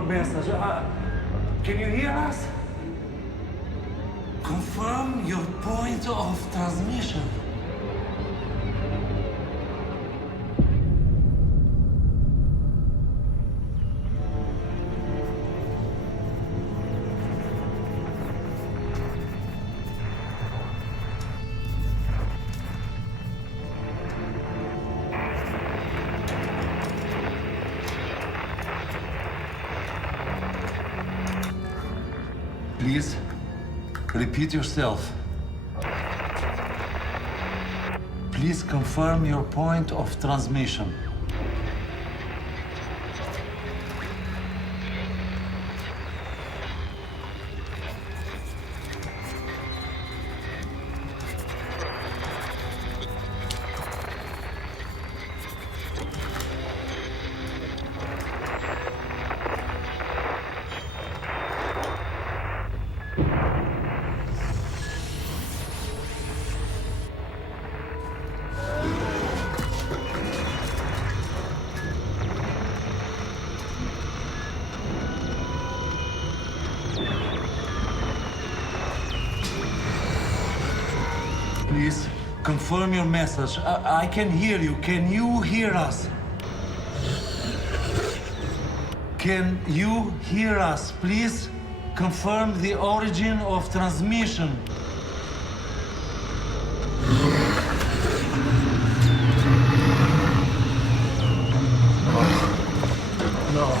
your message. Can you hear us? Confirm your point of transmission. Please, repeat yourself. Please confirm your point of transmission. Please, confirm your message. I can hear you. Can you hear us? Can you hear us? Please confirm the origin of transmission. No.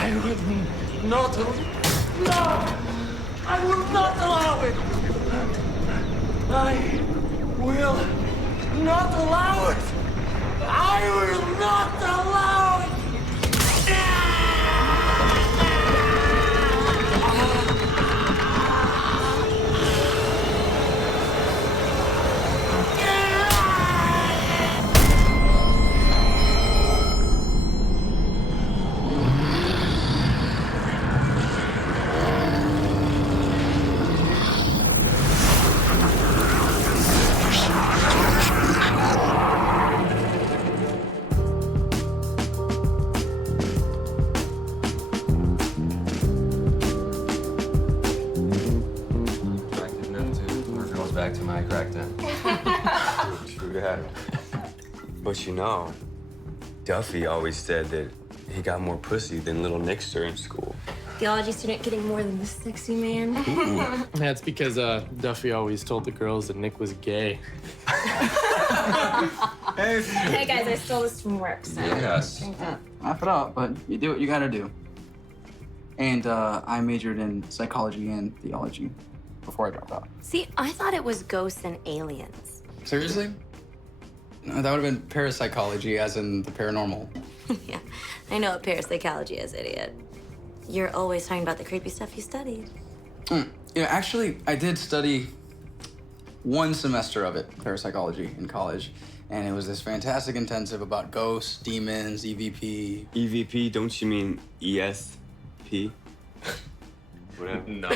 I will not. No! I will not allow it! I will not allow it! I will not allow it! Back to my crack den. True that. But you know, Duffy always said that he got more pussy than little Nick's during school. Theology student getting more than this sexy man. That's because Duffy always told the girls that Nick was gay. Hey guys, I stole this from work, so Yes. drink that. Laugh it out, but you do what you gotta do. And I majored in psychology and theology before I dropped out. See, I thought it was ghosts and aliens. Seriously? No, that would have been parapsychology, as in the paranormal. Yeah, I know what parapsychology is, idiot. You're always talking about the creepy stuff you studied. Yeah, actually, I did study one semester of it, parapsychology, in college. And it was this fantastic intensive about ghosts, demons, EVP. EVP, don't you mean ESP? Whatever. No.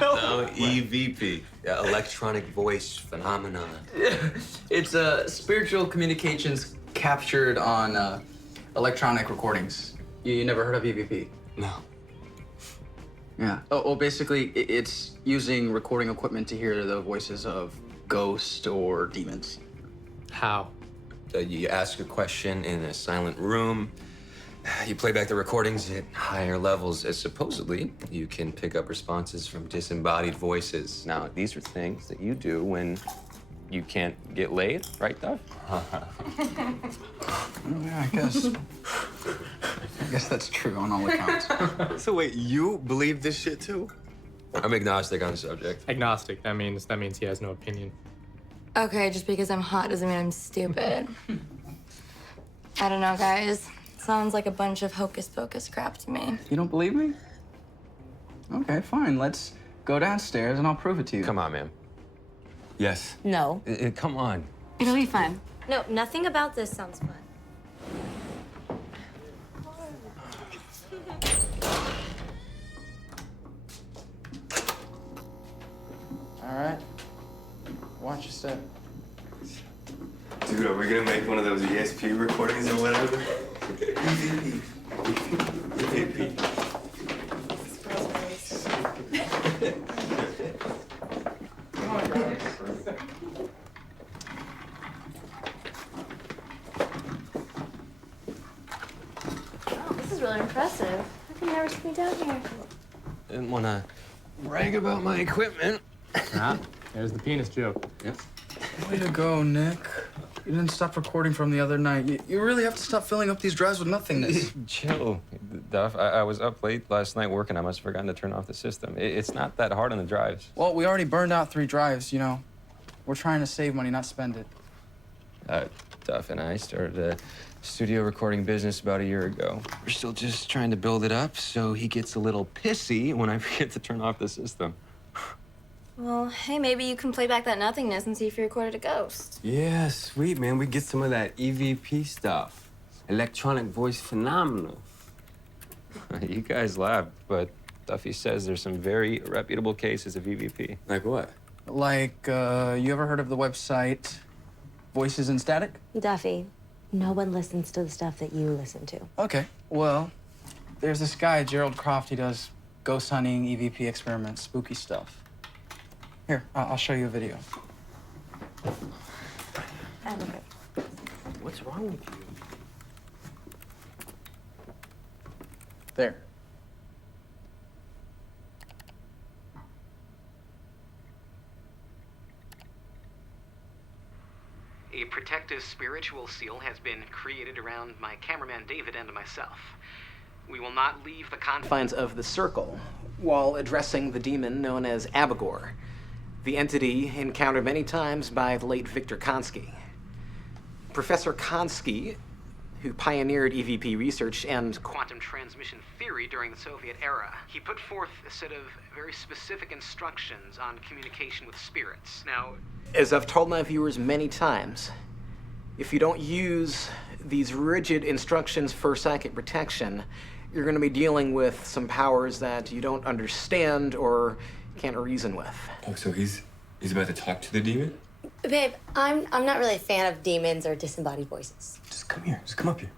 No, EVP. Yeah, electronic voice phenomenon. It's spiritual communications captured on electronic recordings. You never heard of EVP? No. Yeah. Oh, well, basically, it's using recording equipment to hear the voices of ghosts or demons. How? You ask a question in a silent room. You play back the recordings at higher levels, as supposedly you can pick up responses from disembodied voices. Now, these are things that you do when you can't get laid, right, Duff? Yeah, I guess. I guess that's true on all accounts. So wait, you believe this shit too? I'm agnostic on the subject. Agnostic. That means he has no opinion. Okay, just because I'm hot doesn't mean I'm stupid. I don't know, guys. Sounds like a bunch of hocus pocus crap to me. You don't believe me? Okay, fine. Let's go downstairs and I'll prove it to you. Come on, man. Yes. No. Come on. It'll be fun. No, nothing about this sounds fun. All right. Watch your step. Dude, are we gonna make one of those ESP recordings or whatever? This is really impressive. How come you never took me down here? Didn't want to brag about my equipment. Ah, there's the penis joke. Yep. Way to go, Nick. You didn't stop recording from the other night. You really have to stop filling up these drives with nothingness. Chill, Duff. I was up late last night working. I must have forgotten to turn off the system. It's not that hard on the drives. Well, we already burned out 3 drives, you know. We're trying to save money, not spend it. Duff and I started a studio recording business about a year ago. We're still just trying to build it up so he gets a little pissy when I forget to turn off the system. Well, hey, maybe you can play back that nothingness and see if you recorded a ghost. Yeah, sweet, man. We get some of that EVP stuff. Electronic voice phenomenal. You guys laugh, but Duffy says there's some very reputable cases of EVP. Like what? Like, you ever heard of the website Voices in Static? Duffy, no one listens to the stuff that you listen to. Okay, well, there's this guy, Gerald Croft. He does ghost hunting, EVP experiments, spooky stuff. Here, I'll show you a video. What's wrong with you? There. A protective spiritual seal has been created around my cameraman David and myself. We will not leave the confines of the circle while addressing the demon known as Abigor, the entity encountered many times by the late Victor Konski. Professor Konski, who pioneered EVP research and quantum transmission theory during the Soviet era, he put forth a set of very specific instructions on communication with spirits. Now, as I've told my viewers many times, if you don't use these rigid instructions for psychic protection, you're going to be dealing with some powers that you don't understand or can't reason with. Oh, so he's about to talk to the demon? Babe, I'm not really a fan of demons or disembodied voices. Just come here. Just come up here.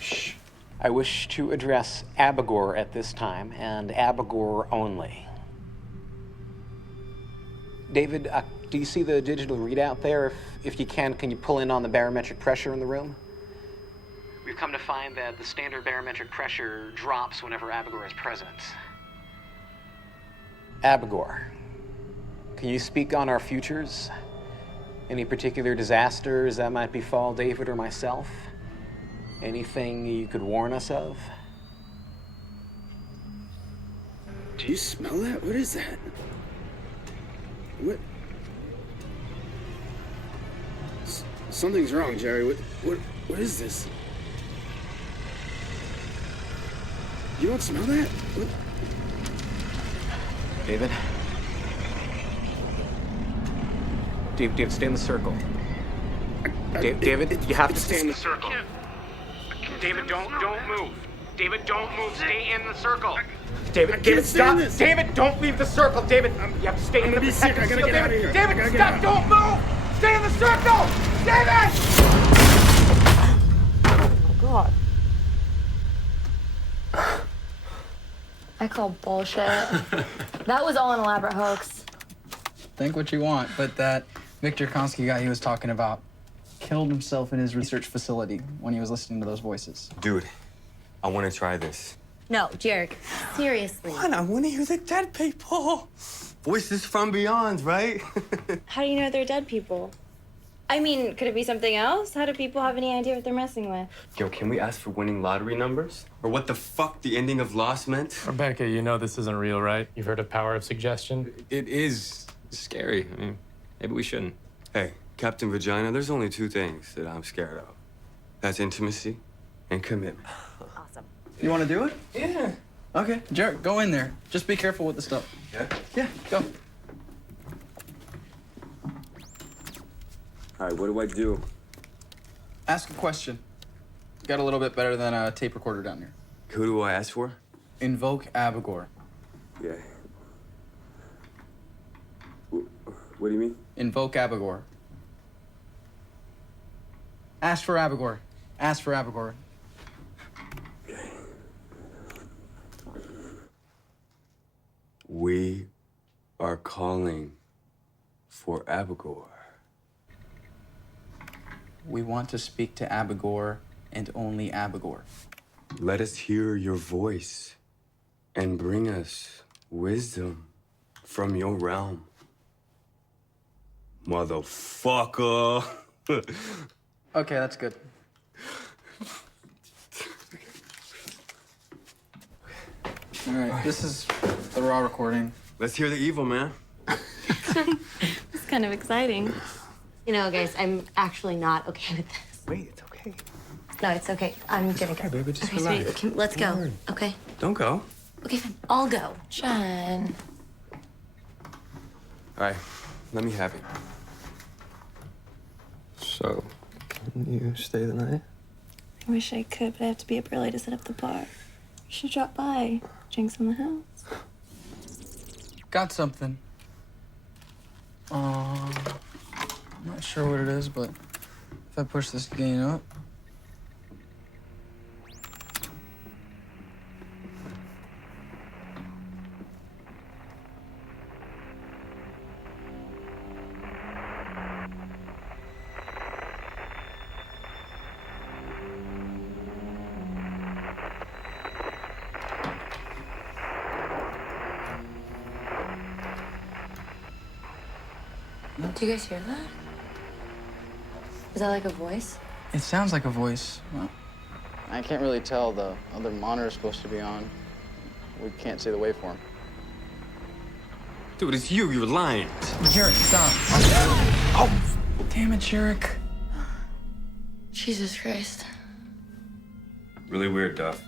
Shh. I wish to address Abigor at this time, and Abigor only. David, do you see the digital readout there? If you can you pull in on the barometric pressure in the room? We've come to find that the standard barometric pressure drops whenever Abigor is present. Abigor, can you speak on our futures? Any particular disasters that might befall David or myself? Anything you could warn us of? Do you smell that? What is that? What? Something's wrong, Jerry. What is this? You don't smell that? What? David? David, stay in the circle. David, you have to stay in the circle. David, don't move. David, don't move. Stay in the circle. David, stop. David, don't leave the circle. David, you have to stay in the protective seal. David, stop. Don't move. Stay in the circle. David! Oh, God. I call bullshit. That was all an elaborate hoax. Think what you want, but that Victor Konski guy he was talking about killed himself in his research facility when he was listening to those voices. Dude, I want to try this. No, Jarek, seriously. Come on, I want to hear the dead people. Voices from beyond, right? How do you know they're dead people? I mean, could it be something else? How do people have any idea what they're messing with? Yo, can we ask for winning lottery numbers? Or what the fuck the ending of Lost meant? Rebecca, you know this isn't real, right? You've heard of power of suggestion? It is scary. I mean, maybe we shouldn't. Hey, Captain Vagina, there's only two things that I'm scared of. That's intimacy and commitment. Awesome. You want to do it? Yeah. Okay, Jared, go in there. Just be careful with the stuff. Yeah? Yeah, go. All right, what do I do? Ask a question. Got a little bit better than a tape recorder down here. Who do I ask for? Invoke Abigor. Yeah. What do you mean? Invoke Abigor. Ask for Abigor. Ask for Abigor. We are calling for Abigor. We want to speak to Abigor and only Abigor. Let us hear your voice and bring us wisdom from your realm. Motherfucker. Okay, that's good. All right, this is the raw recording. Let's hear the evil, man. It's kind of exciting. You know, guys, I'm actually not okay with this. Wait, it's okay. No, it's okay. I'm gonna go. baby, just okay, relax. sweetie, let's go. Don't worry. Okay. Don't go. Okay, fine. I'll go. John. All right, let me have it. So, can you stay the night? I wish I could, but I have to be up early to set up the bar. You should drop by. Drinks in the house. Got something. I'm not sure what it is, but if I push this gain up. Do you guys hear that? Is that like a voice? It sounds like a voice. Well, I can't really tell. The other monitor is supposed to be on. We can't see the waveform. Dude, it's you. You're lying. Jarek, stop. Oh, damn it, Jarek. Jesus Christ. Really weird, Duff.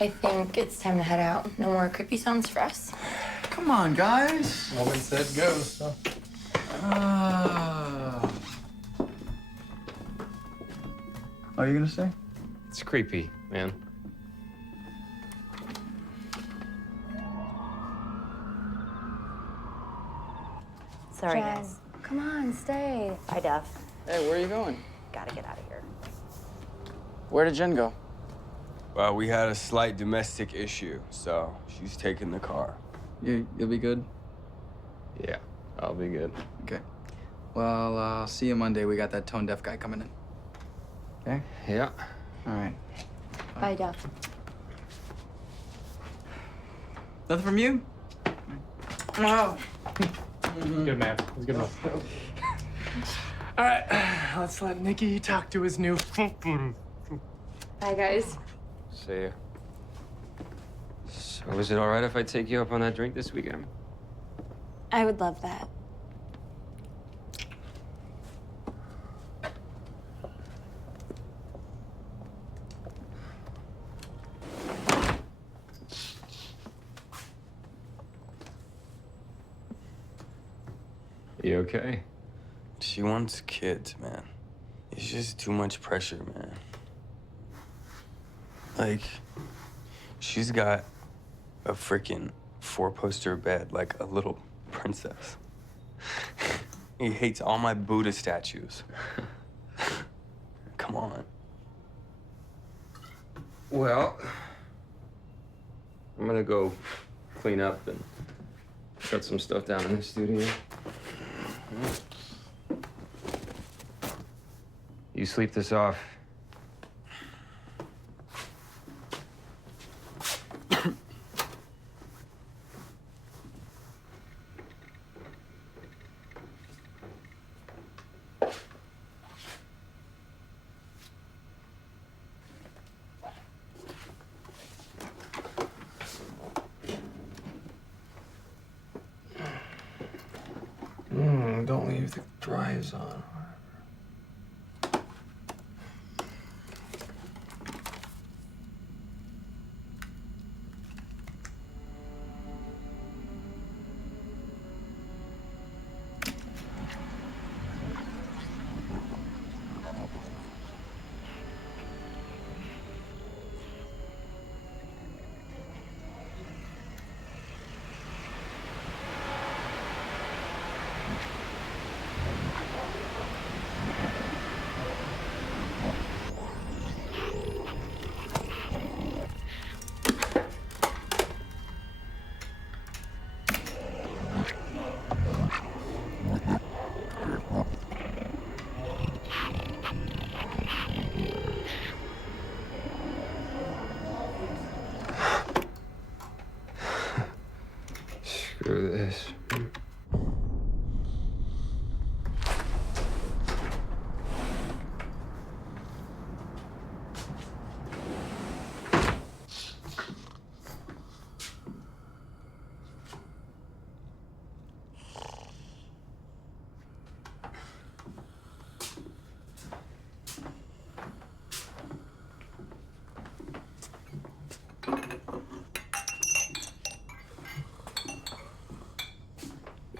I think it's time to head out. No more creepy sounds for us. Come on, guys. Woman said go, so. Are you gonna stay? It's creepy, man. Sorry, Jen, guys. come on, stay. Bye, Duff. Hey, where are you going? Gotta get out of here. Where did Jen go? Well, we had a slight domestic issue, so she's taking the car. You'll be good? Yeah, I'll be good. Okay. Well, see you Monday. We got that tone deaf guy coming in. Okay? Yeah. All right. Bye, Duff. Nothing from you? No. Good man. It was a good one. All right, let's let Nicky talk to his new. Bye, guys. See ya. So, is it all right if I take you up on that drink this weekend? I would love that. You okay? She wants kids, man. It's just too much pressure, man. Like, she's got a freaking four-poster bed like a little princess. He hates all my Buddha statues. Come on. Well, I'm gonna go clean up and shut some stuff down in the studio. You sleep this off. Don't leave the drives on. Screw this.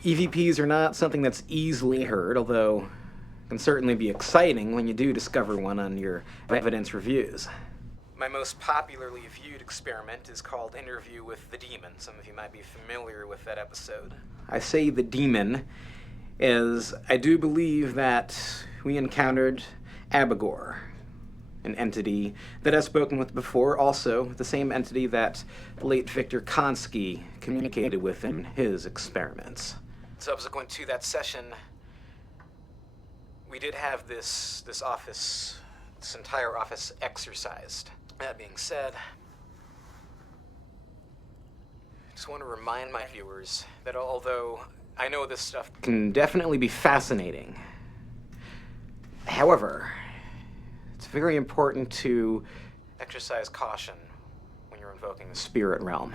EVPs are not something that's easily heard, although it can certainly be exciting when you do discover one on your evidence reviews. My most popularly viewed experiment is called Interview with the Demon. Some of you might be familiar with that episode. I say the demon as I do believe that we encountered Abigor, an entity that I've spoken with before, also the same entity that late Victor Konski communicated with in his experiments. Subsequent to that session, we did have this entire office exercised. That being said, I just want to remind my viewers that although I know this stuff can definitely be fascinating, however, it's very important to exercise caution when you're invoking the spirit realm.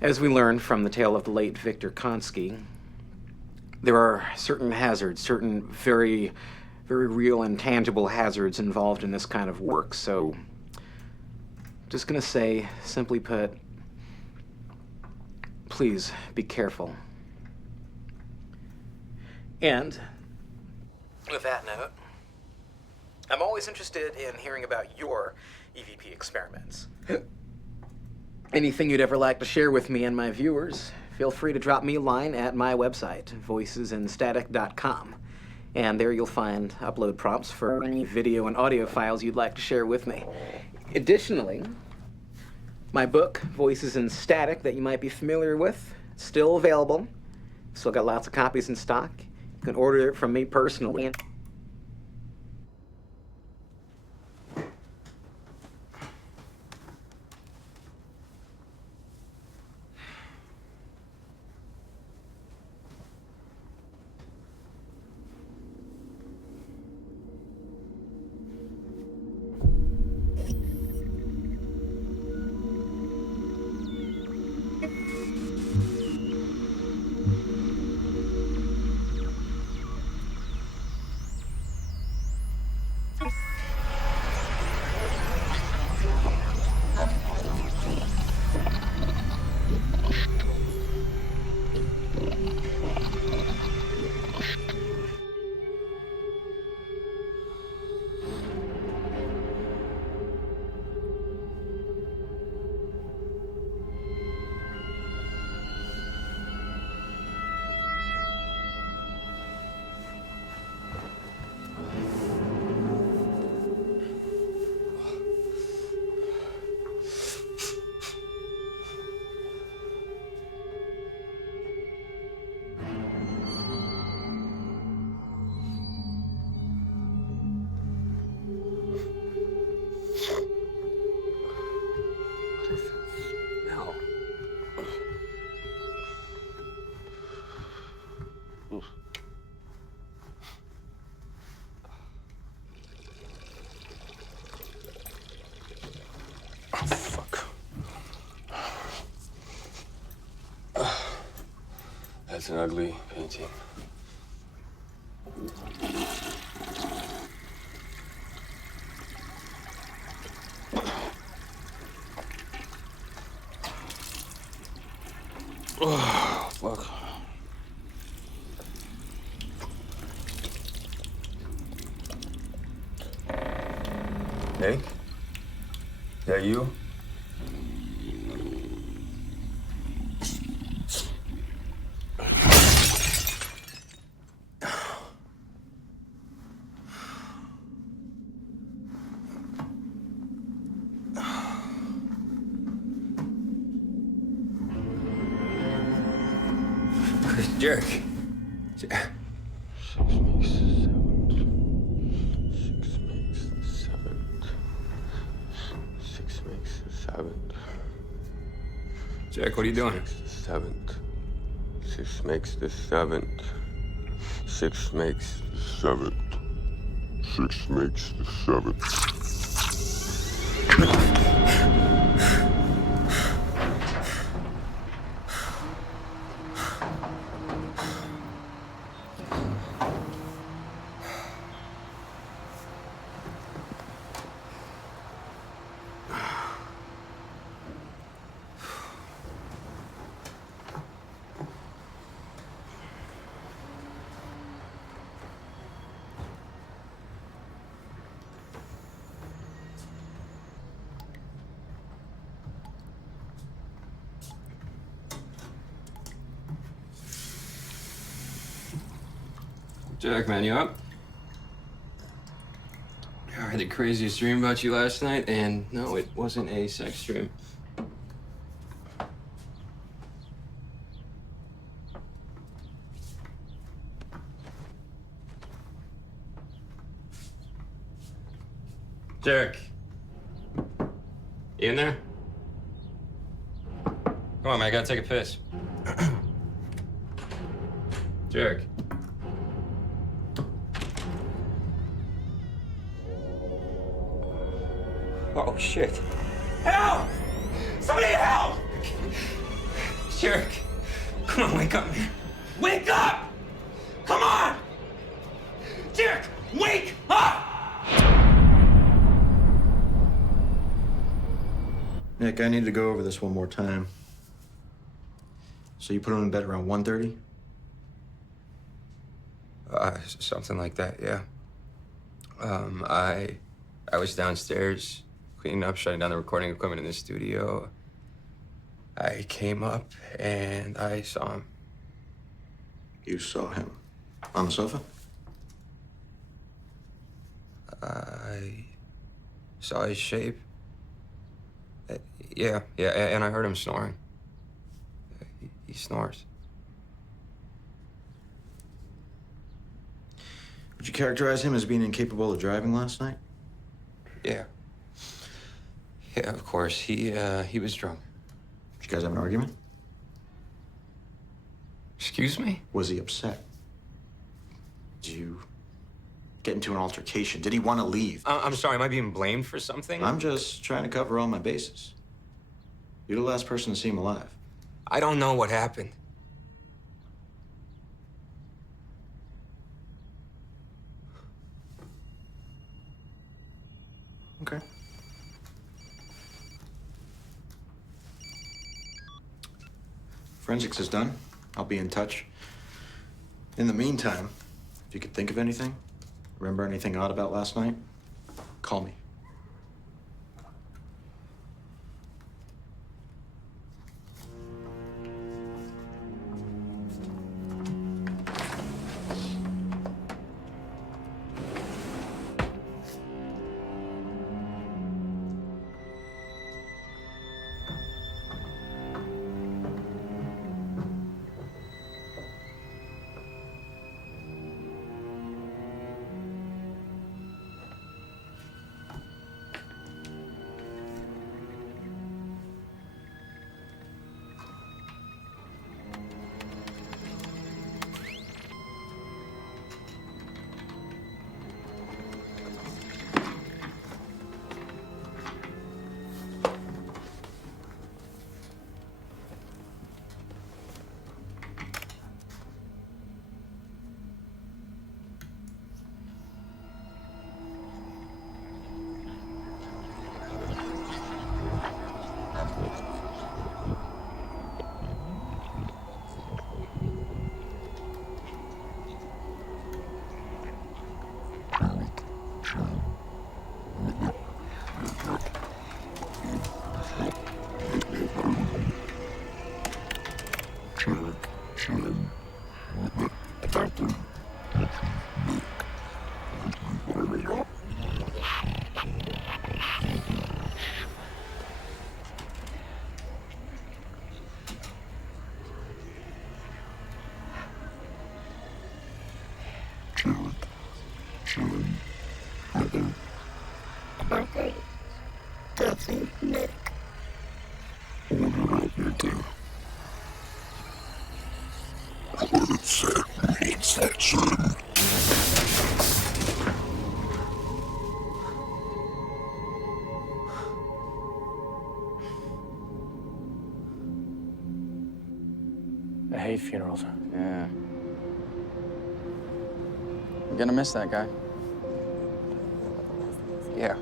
As we learned from the tale of the late Victor Konski, there are certain hazards, certain very, very real and tangible hazards involved in this kind of work. So, just gonna say, simply put, please be careful. And with that note, I'm always interested in hearing about your EVP experiments. Anything you'd ever like to share with me and my viewers, feel free to drop me a line at my website, voicesandstatic.com. And there you'll find upload prompts for any video and audio files you'd like to share with me. Additionally, my book, Voices in Static, that you might be familiar with, still available. Still got lots of copies in stock. You can order it from me personally. That's an ugly painting. Oh, fuck. Nick? Is that you? Jerk. Jack, what are you doing? 7th. 6 makes the 7th. 6 makes the 7th. 6 makes the 7th. Jack, man, you up? I had the craziest dream about you last night, and no, it wasn't a sex dream. Jack. You in there? Come on, man, I gotta take a piss. Jack. Oh, shit. Help! Somebody help! Jerk. Come on, wake up, man. Wake up! Come on! Jerk, wake up! Nick, I need to go over this one more time. So you put him in bed around 1:30? Something like that, yeah. I was downstairs cleaning up, shutting down the recording equipment in the studio. I came up and I saw him. You saw him on the sofa? I saw his shape. Yeah, and I heard him snoring. He snores. Would you characterize him as being incapable of driving last night? Yeah. Yeah, of course. He was drunk. Did you guys have an argument? Excuse me? Was he upset? Did you get into an altercation? Did he want to leave? I'm sorry, am I being blamed for something? I'm just trying to cover all my bases. You're the last person to see him alive. I don't know what happened. Okay. Forensics is done. I'll be in touch. In the meantime, if you could think of anything, remember anything odd about last night, call me. I hate funerals. Yeah. I'm gonna miss that guy. Yeah.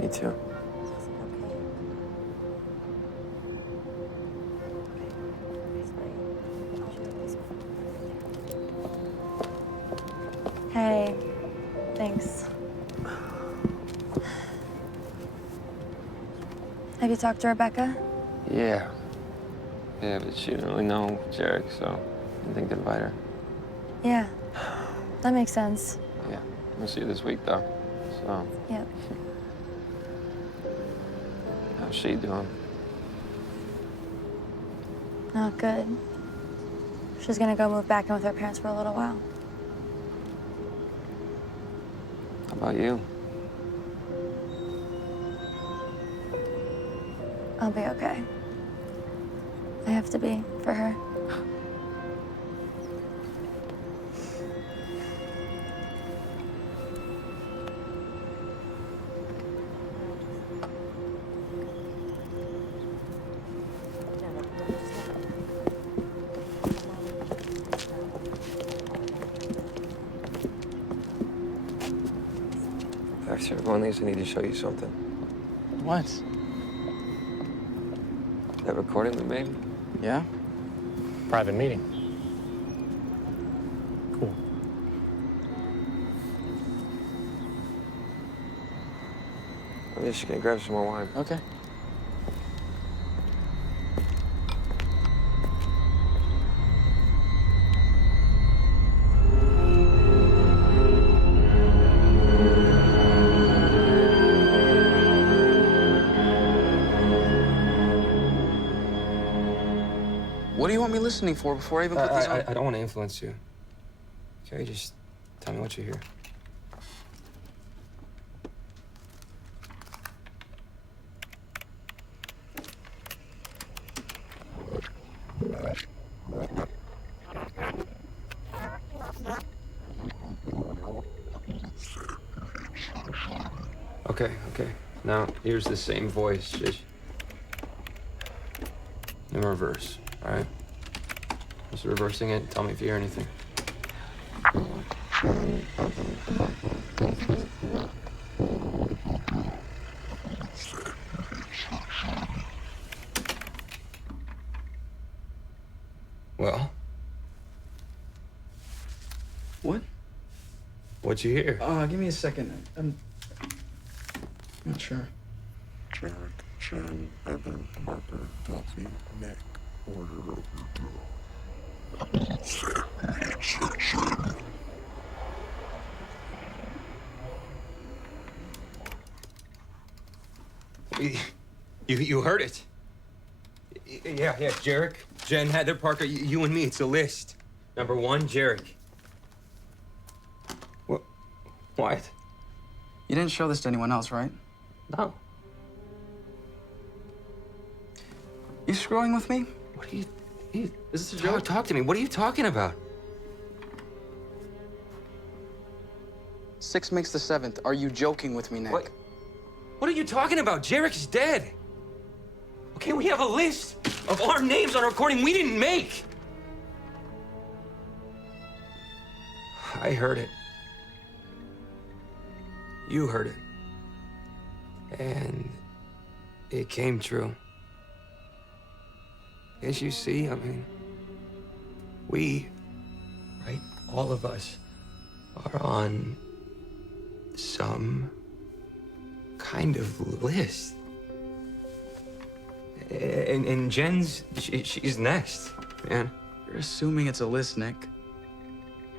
Me too. Hey, thanks. Have you talked to Rebecca? Yeah. Yeah, but she didn't really know Jarek, so I didn't think to invite her. Yeah, that makes sense. Yeah. We'll see you this week, though. So, Yep. how's she doing? Not good. She's gonna go move back in with her parents for a little while. How about you? I'll be okay. I have to be for her. Actually, one of these I need to show you something. What? That recording we made? Yeah? Private meeting. Cool. I'm just gonna grab some more wine. Okay. What do you want me listening for before I even put these on? I don't want to influence you. Okay, just tell me what you hear. Okay. Now, here's the same voice, just in reverse, all right? Just reversing it. Tell me if you hear anything. Well? What? What'd you hear? Give me a second. I'm not sure. Jack, Jen, Evan, Parker, Duffy, Nick, order of You heard it. Yeah, Jarek, Jen, Heather, Parker, you and me, it's a list. Number 1, Jarek. What? You didn't show this to anyone else, right? No. You screwing with me? What are you... Is this a joke? Talk to me. What are you talking about? 6 makes the 7th. Are you joking with me, Nick? What are you talking about? Jarek's dead. Okay, we have a list of our names on a recording we didn't make. I heard it. You heard it. And it came true. As you see, I mean, we, right, all of us, are on some kind of list. And Jen's, she's next, man. You're assuming it's a list, Nick.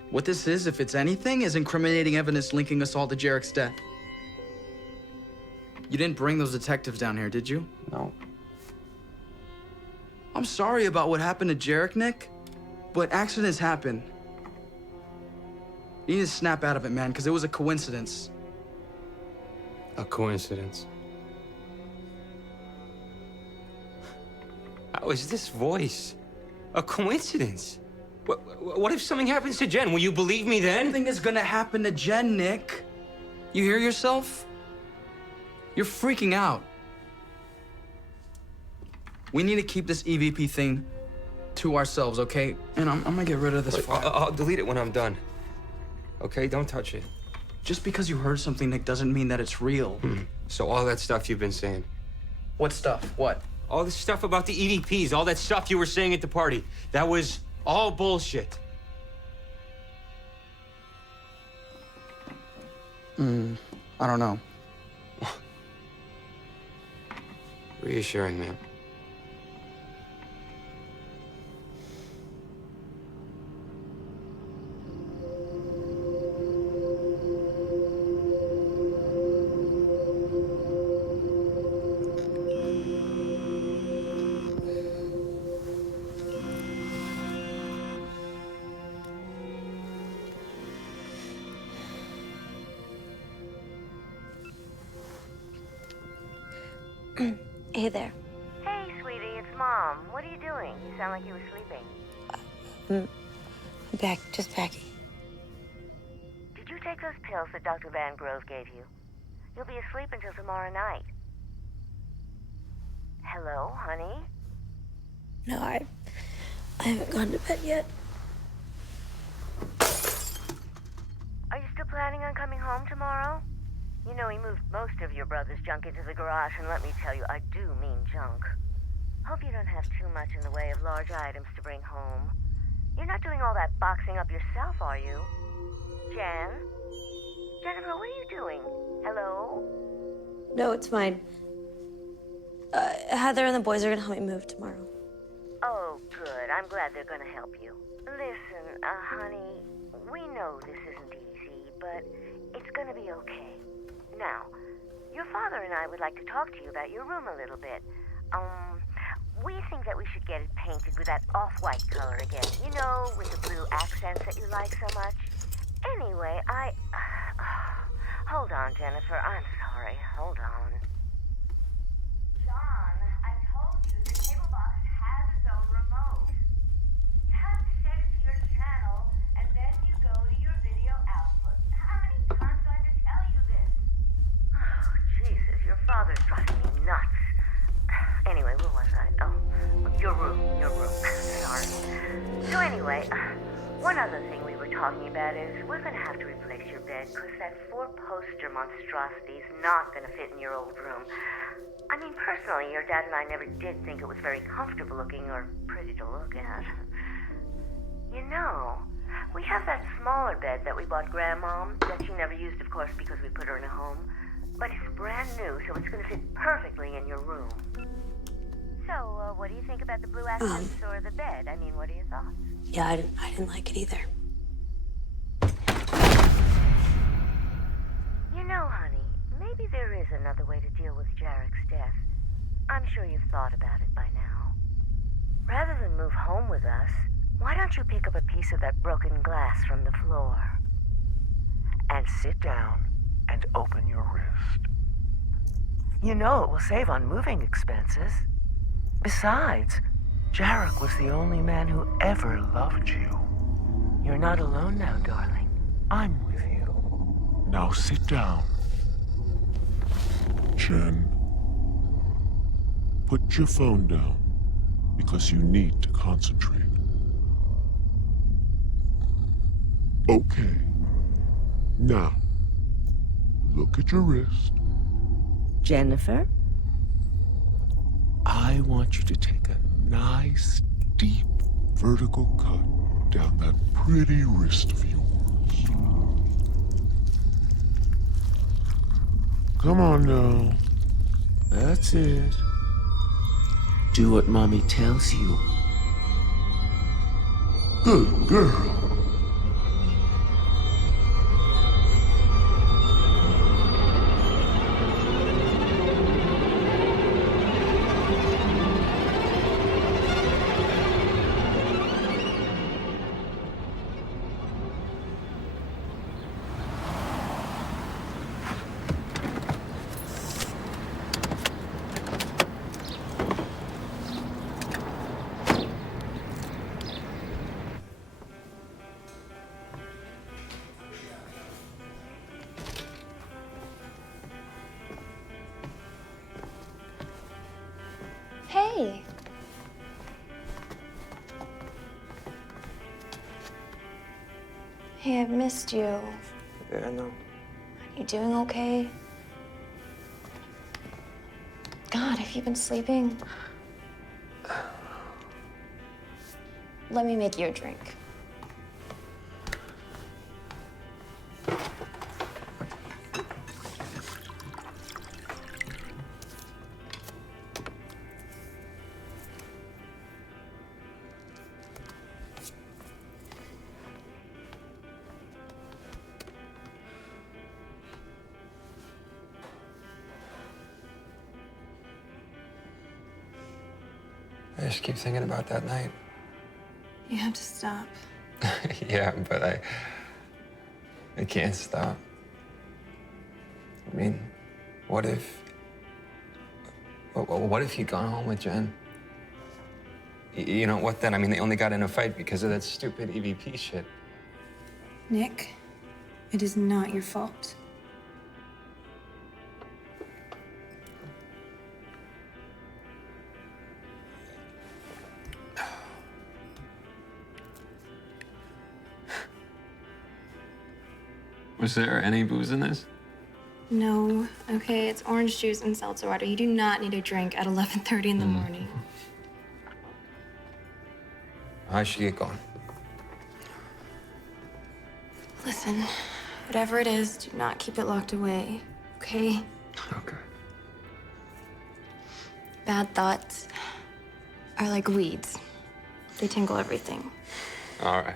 What this is, if it's anything, is incriminating evidence linking us all to Jarek's death. You didn't bring those detectives down here, did you? No. I'm sorry about what happened to Jarek, Nick, but accidents happen. You need to snap out of it, man, because it was a coincidence. A coincidence. How is this voice a coincidence? What if something happens to Jen? Will you believe me then? Something is gonna happen to Jen, Nick. You hear yourself? You're freaking out. We need to keep this EVP thing to ourselves, okay? And I'm gonna get rid of this file. I'll delete it when I'm done. Okay, don't touch it. Just because you heard something, Nick, doesn't mean that it's real. So all that stuff you've been saying. What stuff? What? All this stuff about the EVPs, all that stuff you were saying at the party. That was all bullshit. I don't know. Reassuring, man. Hey there. Hey, sweetie, it's Mom. What are you doing? You sound like you were sleeping. I'm back, just packing. Did you take those pills that Dr. Van Grove gave you? You'll be asleep until tomorrow night. Hello, honey? No, I haven't gone to bed yet. Are you still planning on coming home tomorrow? You know, he moved most of your brother's junk into the garage, and let me tell you, I do mean junk. Hope you don't have too much in the way of large items to bring home. You're not doing all that boxing up yourself, are you? Jen? Jennifer, what are you doing? Hello? No, it's fine. Heather and the boys are gonna help me move tomorrow. Oh, good. I'm glad they're gonna help you. Listen, honey, we know this isn't easy, but it's gonna be okay. Now, your father and I would like to talk to you about your room a little bit. We think that we should get it painted with that off-white color again. You know, with the blue accents that you like so much. Anyway, hold on, Jennifer. I'm sorry. Hold on. John, I told you the cable box has its own remote. You have to set it to your channel, and then you go to your video output. How many times do I have to tell you this? Oh, Jesus, your father's driving me nuts. Anyway, where was I? Oh, your room. Sorry. So anyway, one other thing we were talking about is we're going to have to replace your bed because that four-poster monstrosity is not going to fit in your old room. I mean, personally, your dad and I never did think it was very comfortable looking or pretty to look at. You know, we have that smaller bed that we bought Grandmom that she never used, of course, because we put her in a home. But it's brand new, so it's going to fit perfectly in your room. So, what do you think about the blue accents or the bed? I mean, what are your thoughts? Yeah, I didn't like it either. You know, honey, maybe there is another way to deal with Jarek's death. I'm sure you've thought about it by now. Rather than move home with us, why don't you pick up a piece of that broken glass from the floor? And sit down and open your wrist. You know it will save on moving expenses. Besides, Jarek was the only man who ever loved you. You're not alone now, darling. I'm with you. Now sit down. Jen, put your phone down because you need to concentrate. Okay. Now, look at your wrist. Jennifer? I want you to take a nice, deep, vertical cut down that pretty wrist of yours. Come on now. That's it. Do what Mommy tells you. Good girl. Hey. Hey, I've missed you. Yeah, I know. You doing okay? God, have you been sleeping? Let me make you a drink. I just keep thinking about that night. You have to stop. Yeah, but I can't stop. I mean, what if you'd gone home with Jen? You know, what then? I mean, they only got in a fight because of that stupid EVP shit. Nick, it is not your fault. Was there any booze in this? No, okay, it's orange juice and seltzer water. You do not need a drink at 11:30 in the morning. I should get going. Listen, whatever it is, do not keep it locked away, okay? Okay. Bad thoughts are like weeds. They tangle everything. All right.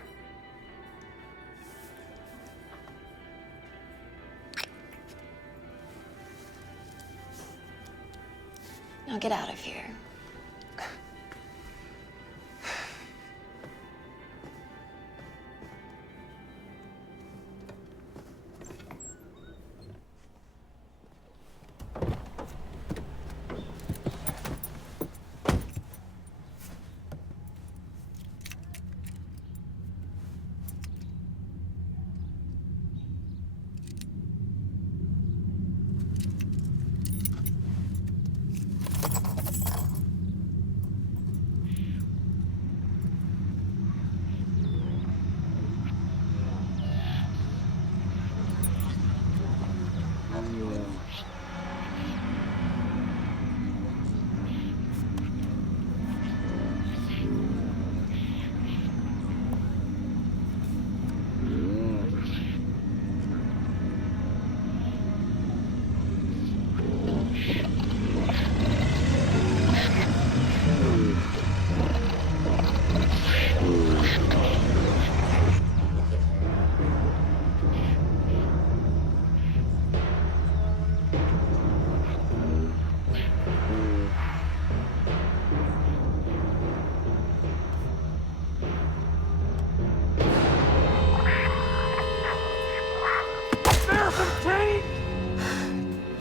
Now get out of here.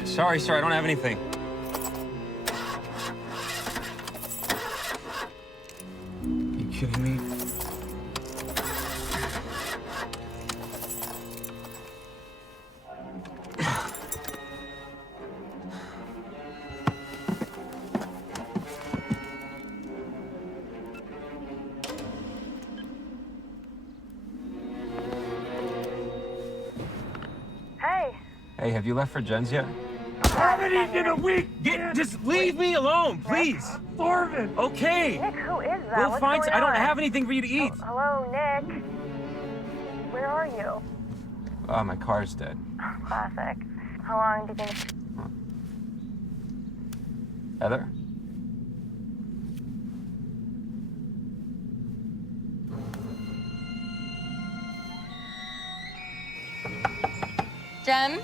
Sorry, sir, I don't have anything. You kidding me? Hey. Hey, have you left for Jen's yet? I haven't eaten in a week! Just leave me alone, please! Starving! Okay! Nick, who is that? We'll What's find. going I don't on? have anything for you to eat. Hello, Nick. Where are you? My car's dead. Classic. How long do you think? Heather? Jen?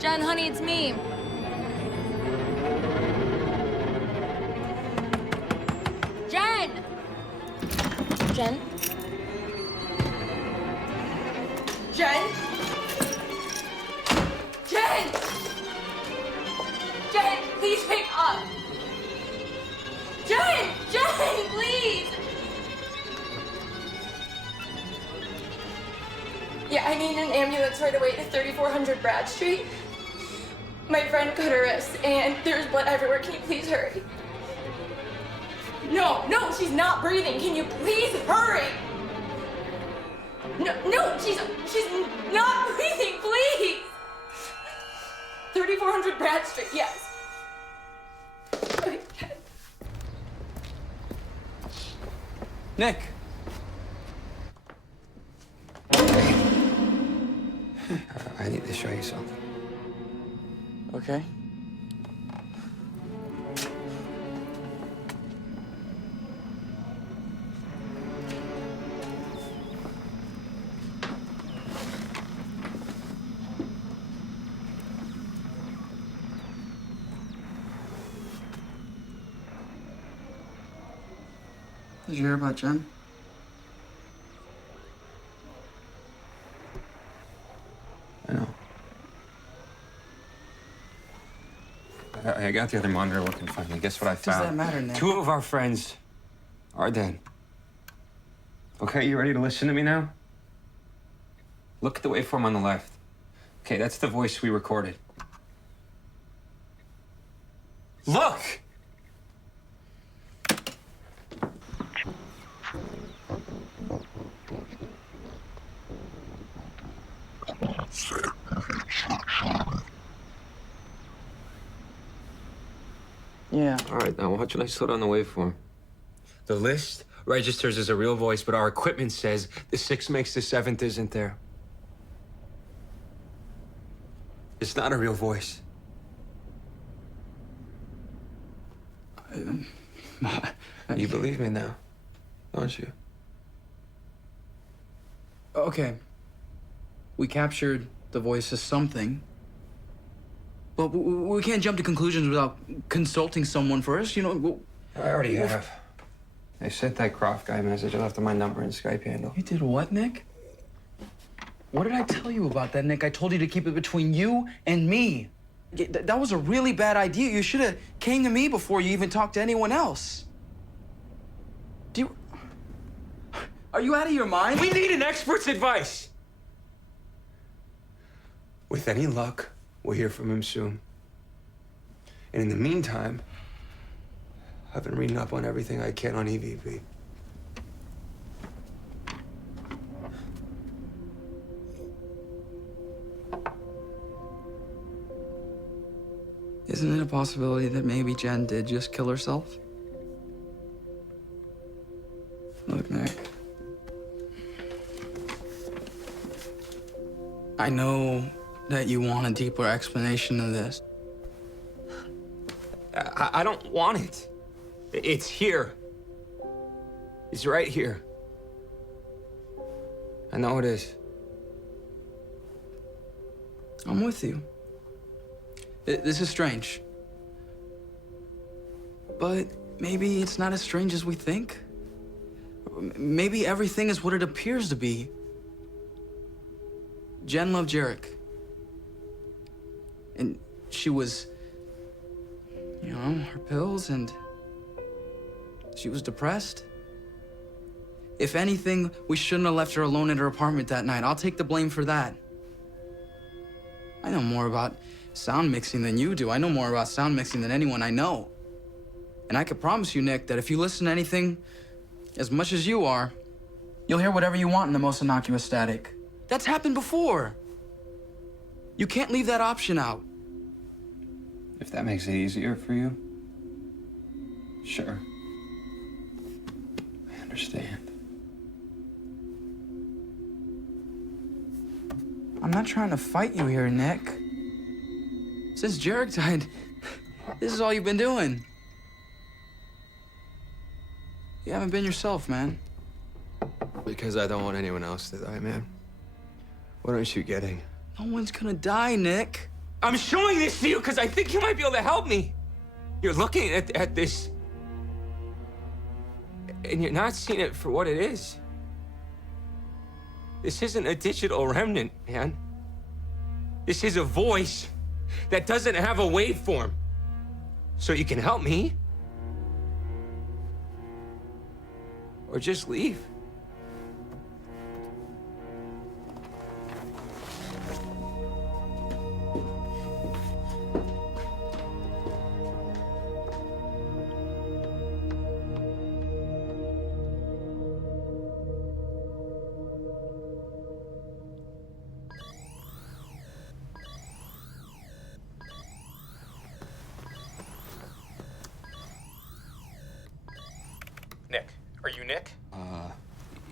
Jen, honey, it's me. Jen! Jen? Jen? Jen! Jen, please wake up! Jen! Jen, please! Yeah, I need an ambulance right away to 3400 Brad Street. My friend cut her wrist, and there's blood everywhere. Can you please hurry? No, she's not breathing. Can you please hurry? No, she's not breathing, please. 3400 Brad Street, yes. Okay. Nick. I need to show you something. Okay. Did you hear about Jen? I know. I got the other monitor working finally. Guess what I found? Does that matter, Nick? 2 of our friends are dead. Okay, you ready to listen to me now? Look at the waveform on the left. Okay, that's the voice we recorded. Look! Yeah. All right, now watch what I slid on the waveform. The list registers as a real voice, but our equipment says the 6 makes the 7th isn't there. It's not a real voice. You believe me now, don't you? Okay. We captured the voice as something. But we can't jump to conclusions without consulting someone first, you know? I already have. I sent that Croft guy a message. I left him my number and Skype handle. You did what, Nick? What did I tell you about that, Nick? I told you to keep it between you and me. That was a really bad idea. You should have came to me before you even talked to anyone else. Are you out of your mind? We need an expert's advice. With any luck, we'll hear from him soon. And in the meantime, I've been reading up on everything I can on EVP. Isn't it a possibility that maybe Jen did just kill herself? Look, Nick. I know that you want a deeper explanation of this. I don't want it. It's here. It's right here. I know it is. I'm with you. This is strange. But maybe it's not as strange as we think. Maybe everything is what it appears to be. Jen loved Jarek. And she was, you know, her pills, and she was depressed. If anything, we shouldn't have left her alone in her apartment that night. I'll take the blame for that. I know more about sound mixing than you do. I know more about sound mixing than anyone I know. And I can promise you, Nick, that if you listen to anything as much as you are, you'll hear whatever you want in the most innocuous static. That's happened before. You can't leave that option out. If that makes it easier for you, sure. I understand. I'm not trying to fight you here, Nick. Since Jarek died, this is all you've been doing. You haven't been yourself, man. Because I don't want anyone else to die, man. What aren't you getting? No one's gonna die, Nick. I'm showing this to you because I think you might be able to help me. You're looking at this, and you're not seeing it for what it is. This isn't a digital remnant, man. This is a voice that doesn't have a waveform. So you can help me. Or just leave. Nick?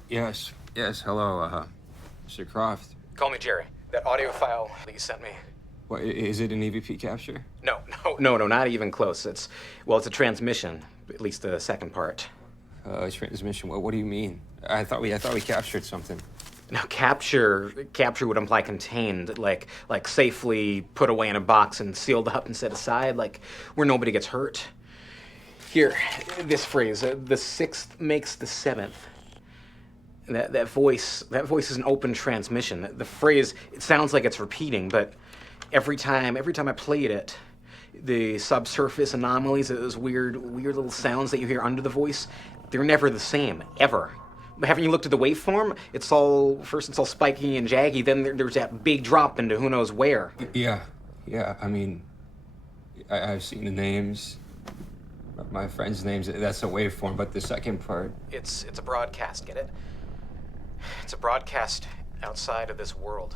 Yes. Yes, hello, Mr. Croft. Call me Jerry. That audio file that you sent me. What, is it an EVP capture? No, not even close. It's a transmission, at least the second part. Transmission, what do you mean? I thought we captured something. Now, capture would imply contained, like safely put away in a box and sealed up and set aside, like where nobody gets hurt. Here, this phrase, the sixth makes the seventh. That voice is an open transmission. The phrase, it sounds like it's repeating, but every time I played it, the subsurface anomalies, those weird little sounds that you hear under the voice, they're never the same, ever. Haven't you looked at the waveform? First it's all spiky and jaggy, then there's that big drop into who knows where. Yeah, I mean, I've seen the names, my friends' names, that's a waveform, but the second part... It's a broadcast, get it? It's a broadcast outside of this world.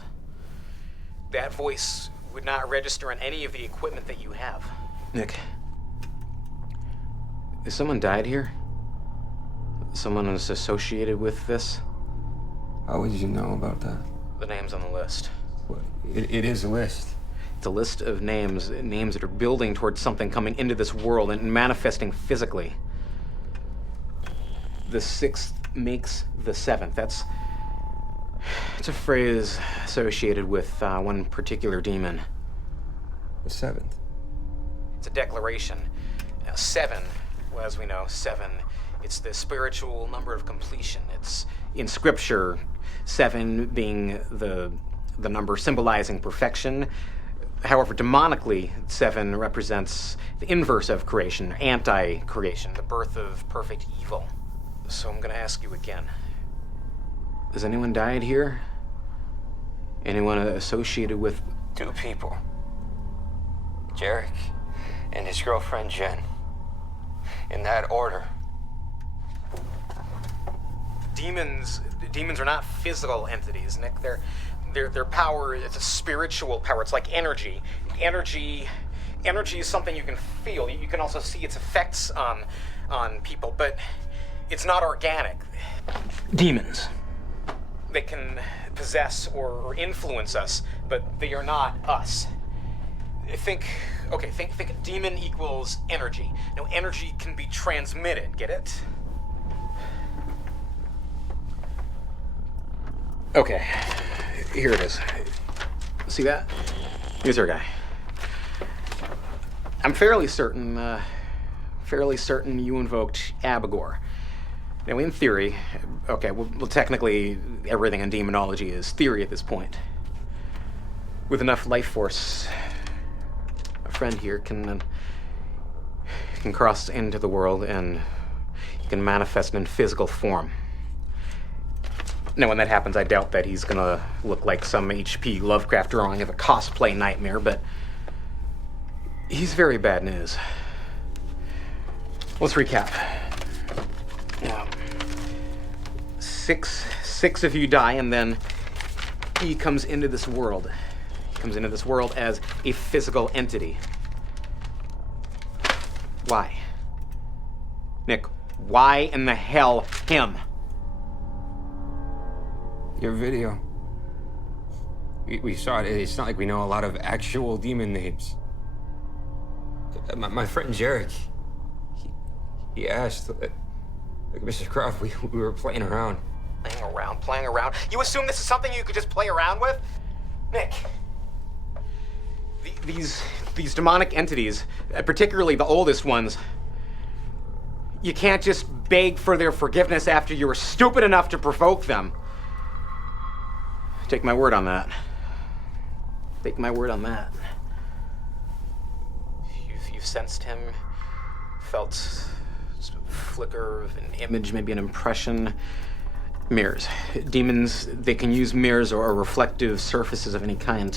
That voice would not register on any of the equipment that you have. Nick, has someone died here? Someone is associated with this? How would you know about that? The name's on the list. What? It is a list. It's a list of names that are building towards something coming into this world and manifesting physically. The sixth makes the seventh. It's a phrase associated with one particular demon. The seventh? It's a declaration. Now, seven, well, as we know, seven, it's the spiritual number of completion. It's in scripture, seven being the number symbolizing perfection. However, demonically, seven represents the inverse of creation, anti-creation, the birth of perfect evil. So I'm gonna ask you again. Has anyone died here? Anyone associated with... 2 people. Jarek and his girlfriend Jen. In that order. Demons are not physical entities, Nick. Their power is a spiritual power. It's like energy. Energy is something you can feel. You can also see its effects on people, but it's not organic. Demons. They can possess or influence us, but they are not us. Think demon equals energy. Now, energy can be transmitted, get it? Okay, here it is. See that? Here's our guy. I'm fairly certain you invoked Abigor. Now, in theory, okay, well, technically, everything in demonology is theory at this point. With enough life force, a friend here can cross into the world and can manifest in physical form. Now, when that happens, I doubt that he's gonna look like some H.P. Lovecraft drawing of a cosplay nightmare, but he's very bad news. Let's recap. Six of you die, and then he comes into this world. He comes into this world as a physical entity. Why? Nick, why in the hell him? Your video. We saw it. It's not like we know a lot of actual demon names. My friend Jarek, he asked, like, Mr. Croft, we were playing around. Playing around? You assume this is something you could just play around with? Nick, these demonic entities, particularly the oldest ones, you can't just beg for their forgiveness after you were stupid enough to provoke them. Take my word on that. Take my word on that. You've sensed him, felt a flicker of an image, maybe an impression. Mirrors. Demons, they can use mirrors or reflective surfaces of any kind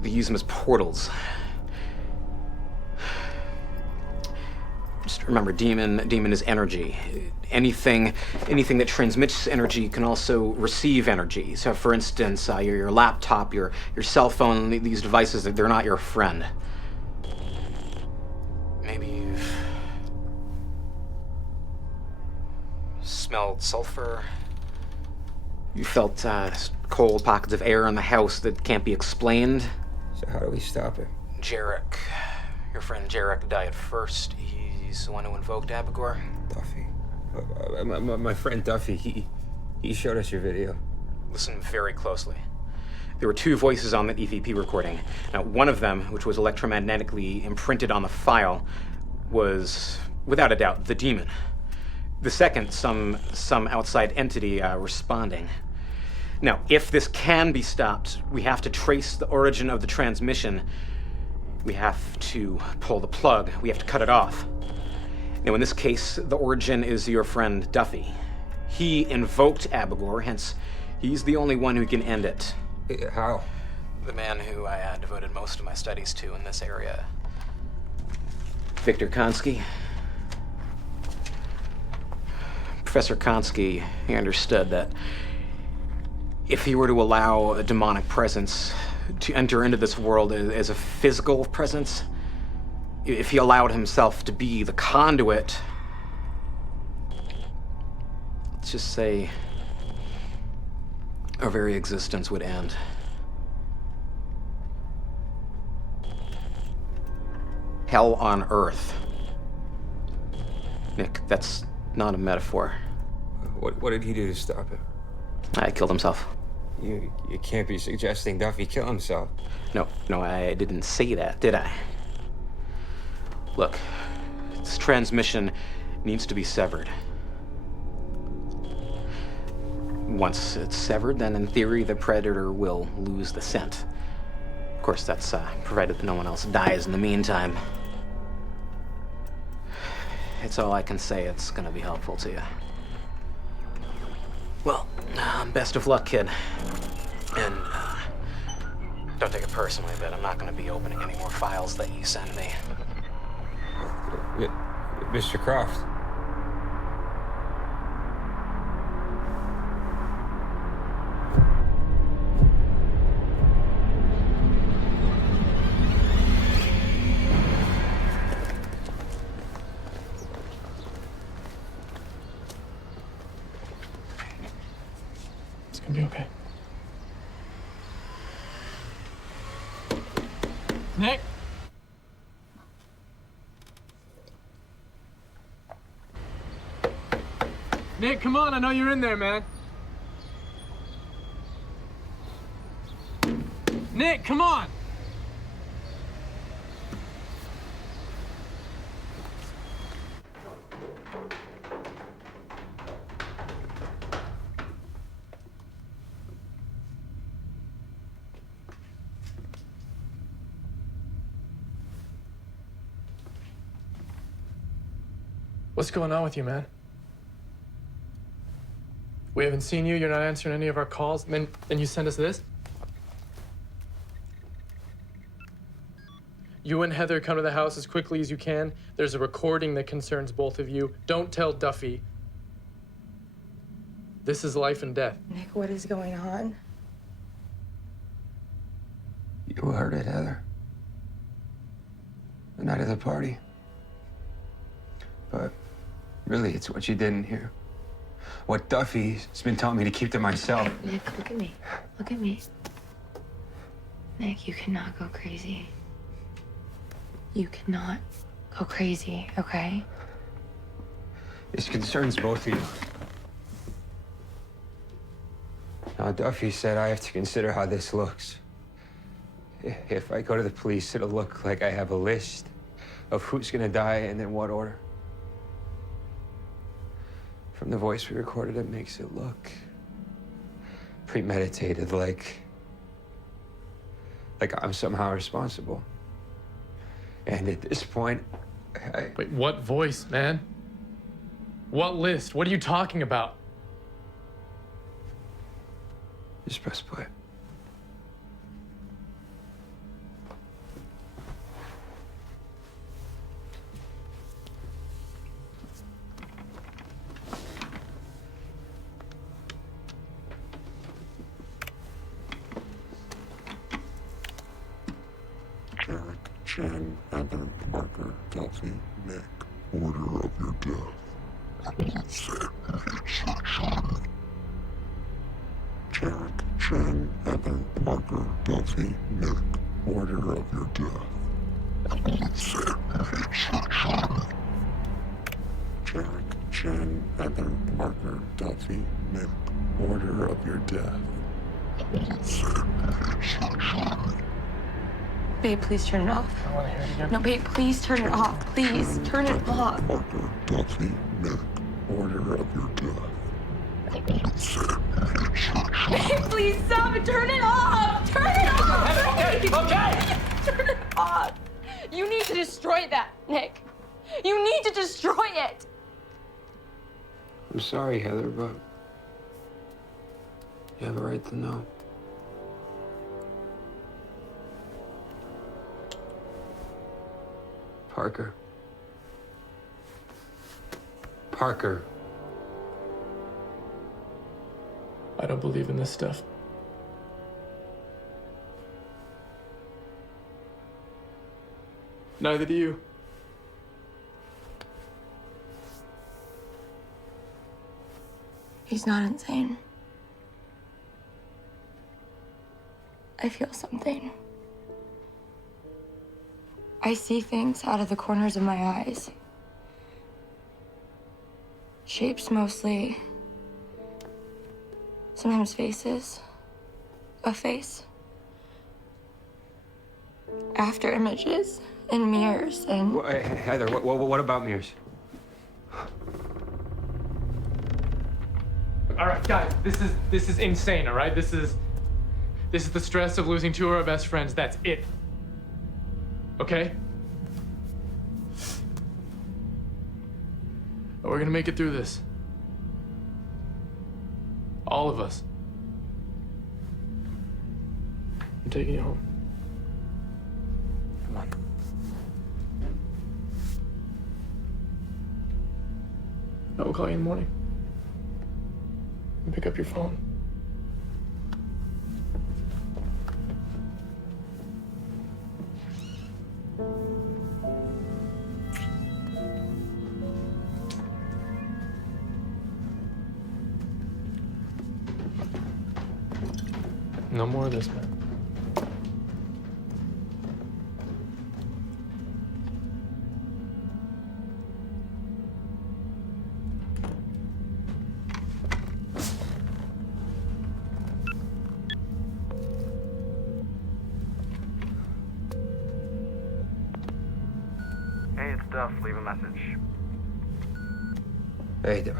they use them as portals. Just remember, demon is energy. Anything that transmits energy can also receive energy. So, for instance, your laptop, your cell phone, these devices, they're not your friend. smelled sulfur. You felt cold pockets of air in the house that can't be explained. So how do we stop it? Jarek. Your friend Jarek died first. He's the one who invoked Abigor. Duffy. My friend Duffy, he showed us your video. Listen very closely. There were two voices on that EVP recording. Now, one of them, which was electromagnetically imprinted on the file, was, without a doubt, the demon. The second, some outside entity responding. Now, if this can be stopped, we have to trace the origin of the transmission. We have to pull the plug. We have to cut it off. Now, in this case, the origin is your friend Duffy. He invoked Abigor, hence he's the only one who can end it. How? The man who I devoted most of my studies to in this area. Victor Konski. Professor Konski, he understood that if he were to allow a demonic presence to enter into this world as a physical presence, if he allowed himself to be the conduit, let's just say our very existence would end. Hell on Earth. Nick, that's not a metaphor. What did he do to stop it? I killed himself. You can't be suggesting Duffy kill himself. No, I didn't say that, did I? Look, this transmission needs to be severed. Once it's severed, then in theory, the predator will lose the scent. Of course, that's provided that no one else dies in the meantime. It's all I can say. It's gonna be helpful to you. Well, best of luck, kid. And don't take it personally, but I'm not gonna be opening any more files that you send me. Mr. Croft. It's gonna be okay. Nick? Nick, come on, I know you're in there, man. Nick, come on! What's going on with you, man? We haven't seen you, you're not answering any of our calls, then you send us this? You and Heather come to the house as quickly as you can. There's a recording that concerns both of you. Don't tell Duffy. This is life and death. Nick, what is going on? You heard it, Heather. The night of the party. But really, it's what you didn't hear. What Duffy's been telling me to keep to myself. Nick, look at me. Look at me. Nick, you cannot go crazy. You cannot go crazy, okay? This concerns both of you. Now, Duffy said I have to consider how this looks. If I go to the police, it'll look like I have a list of who's gonna die and in what order. From the voice we recorded, it makes it look premeditated, like I'm somehow responsible. And at this point, Wait, what voice, man? What list? What are you talking about? Just press play. Jen, Heather, Parker, Duffy, Nick, order of your death. Jarek, Chen, Heather, Parker, Duffy, Nick, order of your death. Jarek, Chen, Heather, Parker, Duffy, Nick, order of your death. Babe, please turn it off. I want to hear it again. No, babe, please turn it off. Please turn it off. Parker, Duffy, Nick, order of your death. Babe, please stop and turn it off. Turn it off. Okay, okay. Turn it off. You need to destroy that, Nick. You need to destroy it. I'm sorry, Heather, but you have a right to know. Parker. Parker. I don't believe in this stuff. Neither do you. He's not insane. I feel something. I see things out of the corners of my eyes. Shapes mostly. Sometimes faces. A face. After images and mirrors and... Heather, what about mirrors? All right, guys, this is insane. All right, this is the stress of losing two of our best friends. That's it. Okay? But we're gonna make it through this. All of us. I'm taking you home. Come on. I will call you in the morning. And pick up your phone. No more of this, man. Hey, it's Duff. Leave a message. Hey, Duff.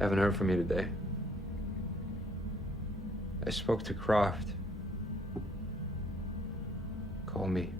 Haven't heard from you today. I spoke to Croft. Call me.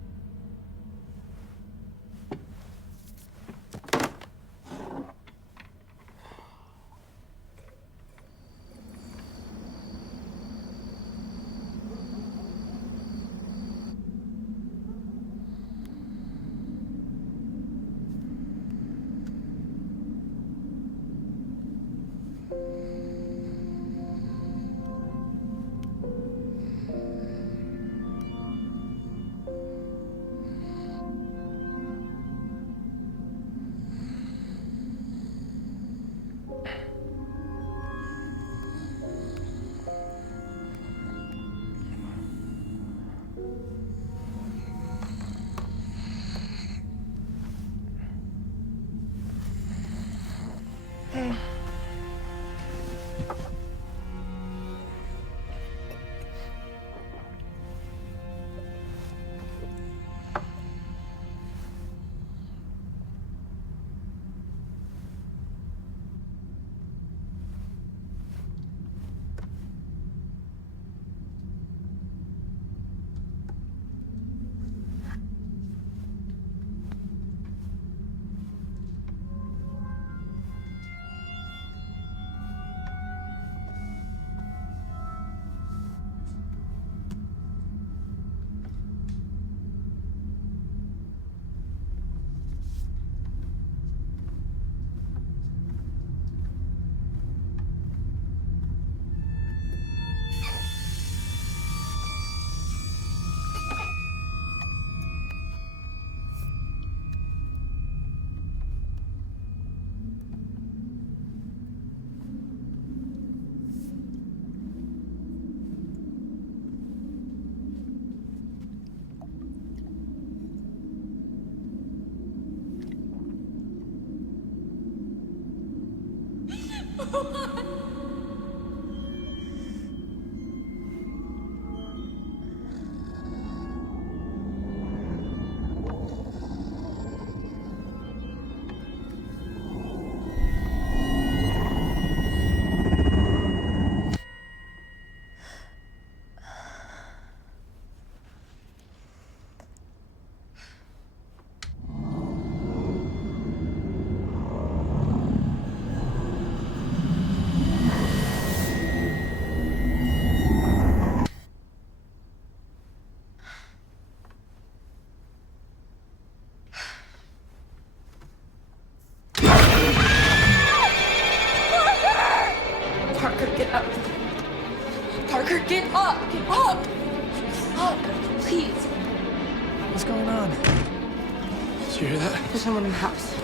What's going on? Did you hear that? There's someone in the house.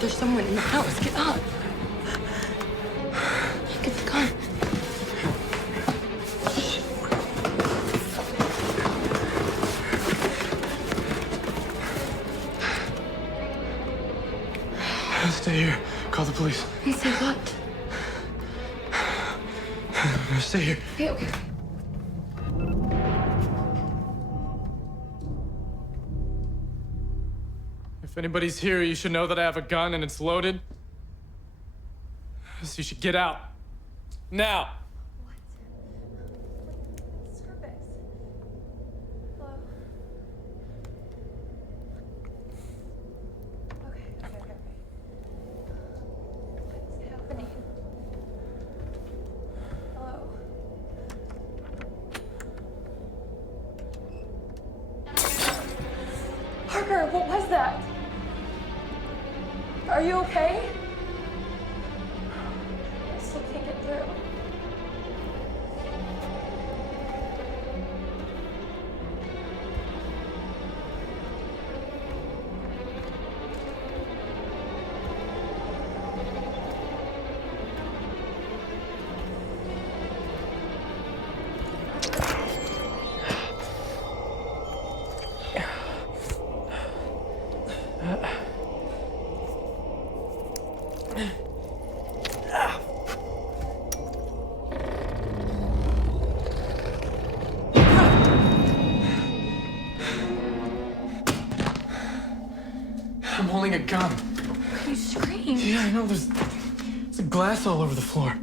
There's someone in the house. Get up. Get the gun. Stay here. Call the police. And say what? Stay here. Okay, okay. If anybody's here, you should know that I have a gun and it's loaded. So you should get out. Now! Parker, what was that? Are you okay? I still can't get through. I'm holding a gun. You screamed. Yeah, I know. There's glass all over the floor.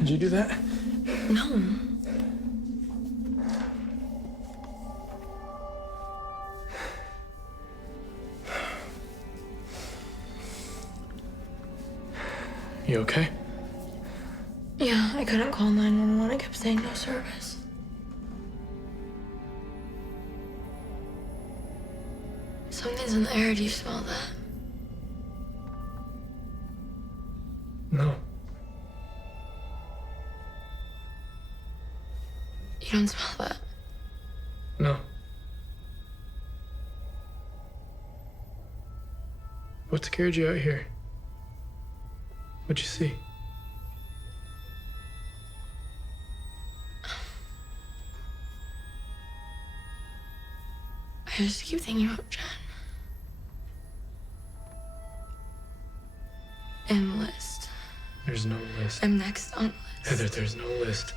Did you do that? No. You okay? Yeah, I couldn't call 911. I kept saying no service. Something's in the air. Do you smell that? No. You don't smell that? No. What scared you out here? What'd you see? I just keep thinking about Jen. And the list. There's no list. I'm next on the list. Heather, there's no list.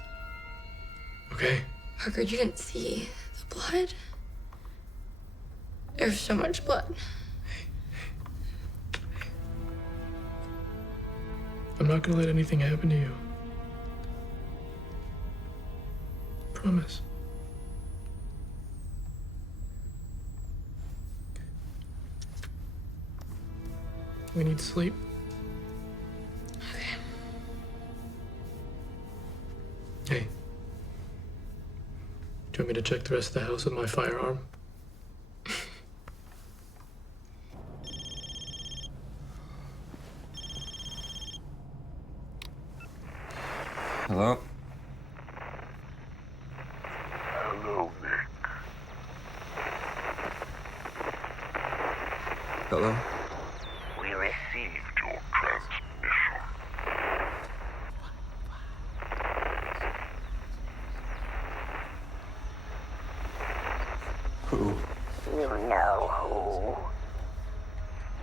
Okay? Parker, you didn't see the blood? There's so much blood. I'm not gonna let anything happen to you. Promise. We need sleep. Okay. Hey. Do you want me to check the rest of the house with my firearm? Hello? Hello, Nick. Hello? We received your transmission. Who? You know who?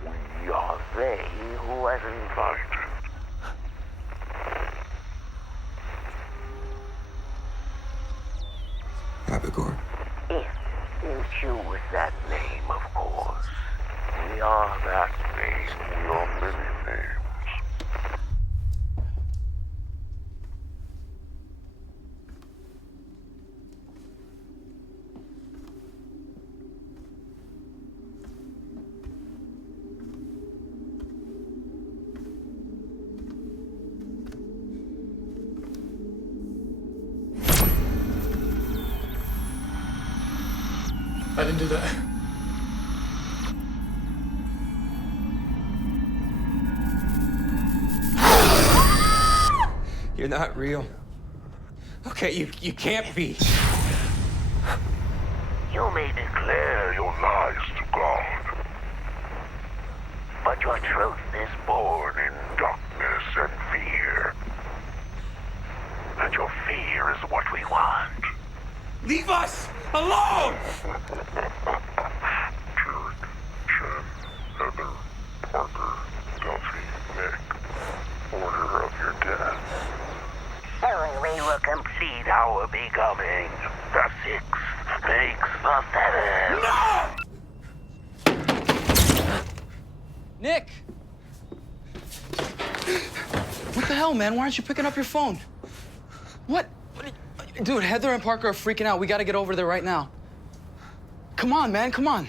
We are they who has invited. Abigor. If you choose that name, of course. We are that name. We are many names. I didn't do that. You're not real. Okay, you can't be. You may declare your lies to God, but your truth is born in darkness and fear. And your fear is what we want. Leave us alone! Jared, Jen, Heather, Parker, Duffy, Nick, order of your death. Soon we will complete our becoming. The sixth makes the seventh. No! Nick! What the hell, man? Why aren't you picking up your phone? What? Dude, Heather and Parker are freaking out. We gotta get over there right now. Come on, man, come on.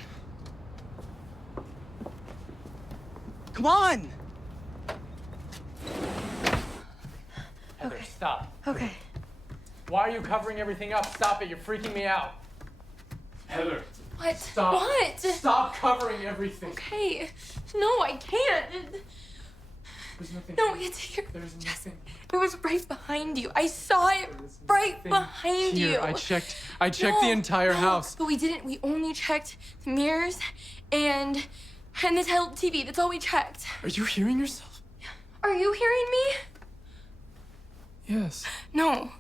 Come on! Heather, stop. Okay. Why are you covering everything up? Stop it, you're freaking me out. Heather. What? Stop. What? Stop covering everything. Okay. No, I can't. There's nothing. No, it's here. There's Jessica, nothing. it was right behind you. I saw it right behind Here, you. I checked the entire house. But we didn't. We only checked the mirrors and the TV. That's all we checked. Are you hearing yourself? Are you hearing me? Yes. No.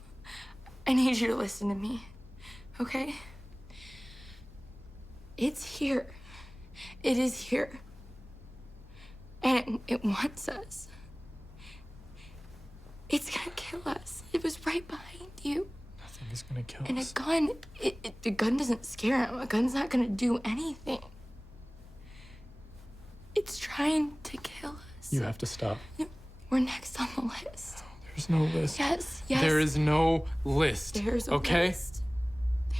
I need you to listen to me. Okay? It's here. It is here. And it wants us. It's gonna kill us. It was right behind you. Nothing is gonna kill And us. a gun, the gun doesn't scare him. A gun's not gonna do anything. It's trying to kill us. You have to stop. We're next on the list. There's no list. Yes, yes. There is no list. There's a okay? list.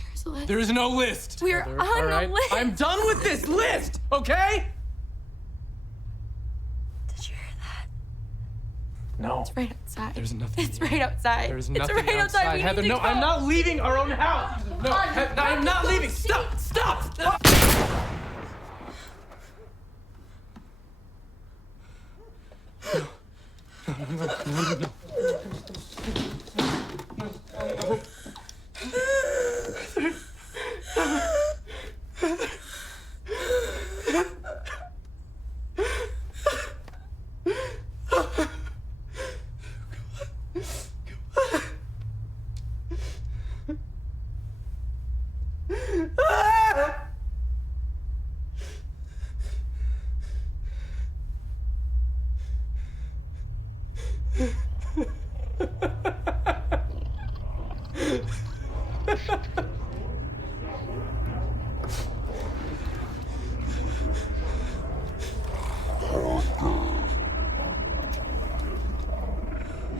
There's a list. There is no list. We're Heather, on all right? the list. I'm done with this list, okay? Did you hear that? No. It's right outside. There's nothing. It's right outside. There's It's nothing right outside. outside. We Heather, need to no, I'm go. not leaving our own house. No, I'm not leaving. Stop! Stop!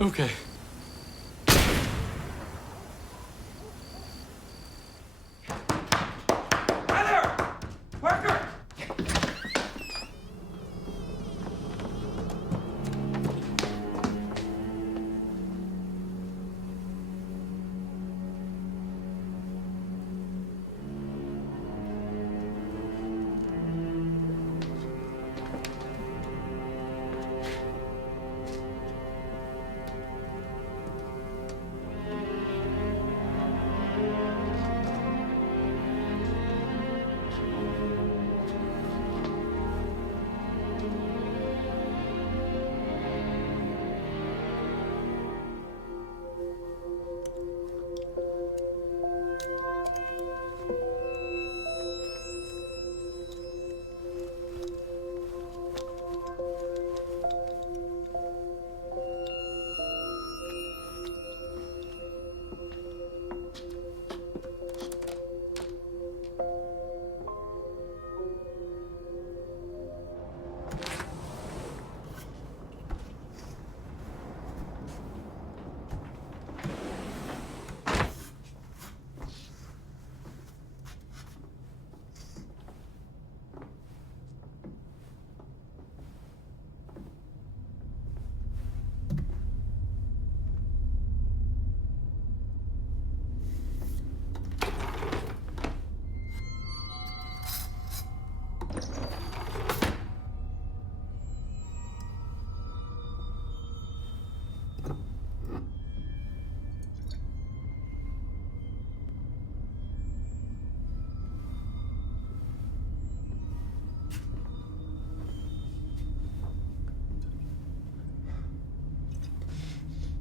Okay. Heather! Parker!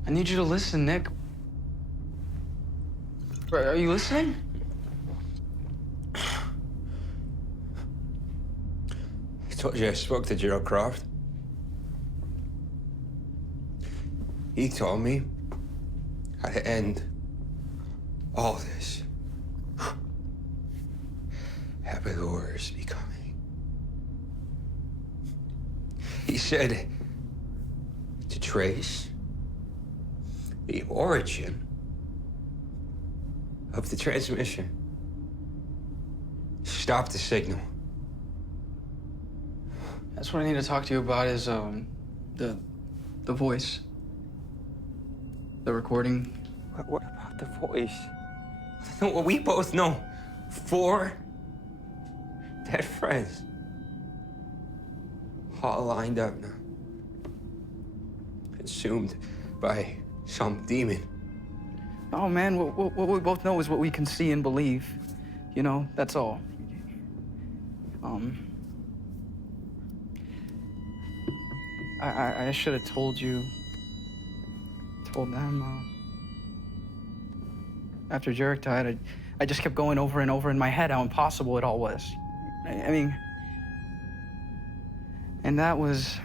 I need you to listen, Nick. Are you listening? I told you I spoke to Gerald Croft. He told me how to end all this. Happy horrors becoming. He said to trace the origin of the transmission. Stop the signal. That's what I need to talk to you about is the voice. The recording. What about the voice? Well, we both know 4 dead friends. All lined up now. Consumed by some demon. Oh man, what we both know is what we can see and believe. You know, that's all. I should have told you. Told them. After Jarek died, I just kept going over and over in my head how impossible it all was. I mean, and that was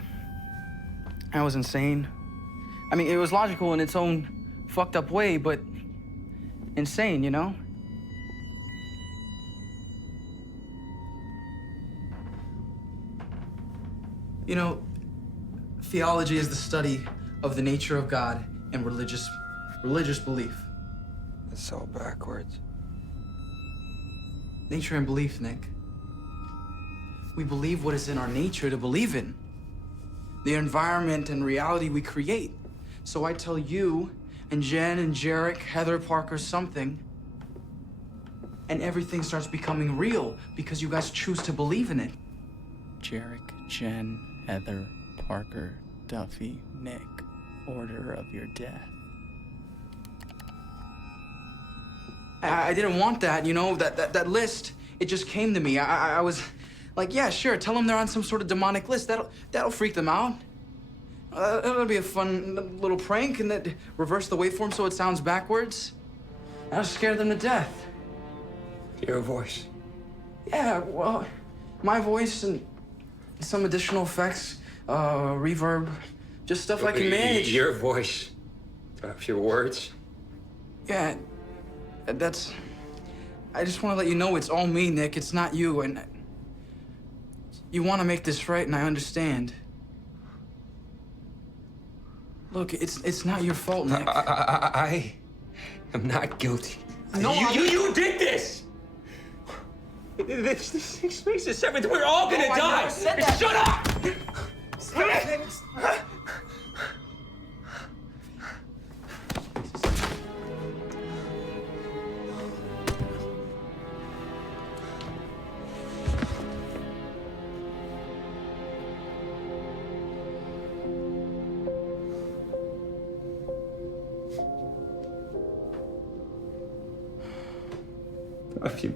insane. I mean, it was logical in its own fucked up way, but insane, you know? You know, theology is the study of the nature of God and religious belief. That's so backwards. Nature and belief, Nick. We believe what is in our nature to believe in. The environment and reality we create. So I tell you and Jen and Jarek, Heather, Parker something, and everything starts becoming real because you guys choose to believe in it. Jarek, Jen, Heather, Parker, Duffy, Nick. Order of your death. I didn't want that, you know, that list. It just came to me. I was like, yeah, sure, tell them they're on some sort of demonic list. That'll freak them out. That'll be a fun little prank, and that reverse the waveform so it sounds backwards. That'll scare them to death. Your voice. Yeah, well, my voice and some additional effects, reverb, just stuff I can manage. Your voice. Your words. Yeah, I just want to let you know it's all me, Nick. It's not you, and you want to make this right, and I understand. Look, it's not your fault, Nick. I am not guilty. No, you did this! This makes the 7th. We're all gonna die! I never said that. Shut up! You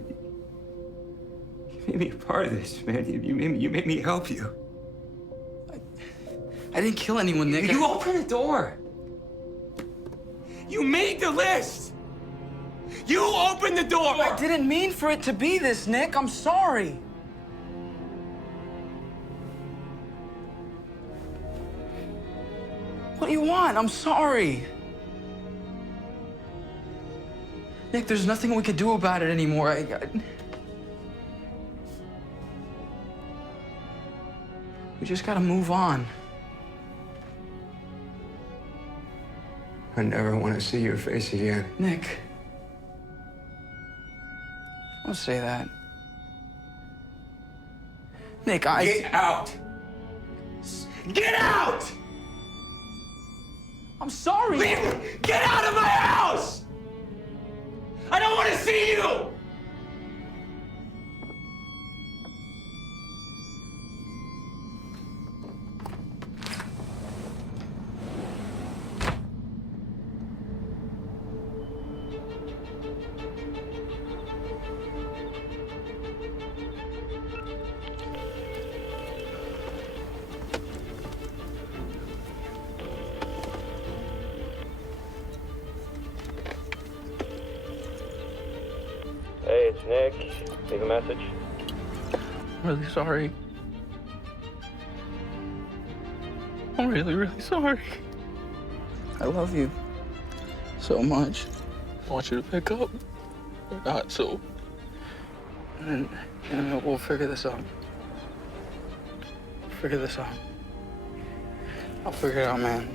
made me a part of this, man. You made me help you. I didn't kill anyone, Nick. You opened the door. You made the list. You opened the door. I didn't mean for it to be this, Nick. I'm sorry. What do you want? I'm sorry. Nick, there's nothing we could do about it anymore. We just gotta move on. I never want to see your face again. Nick. Don't say that. Nick, Get out! Get out! I'm sorry! Leave me! Get out of my house! I don't want to see you! Hey, it's Nick. Leave a message. I'm really sorry. I'm really, really sorry. I love you so much. I want you to pick up. Or not, so. And then we'll figure this out. Figure this out. I'll figure it out, man.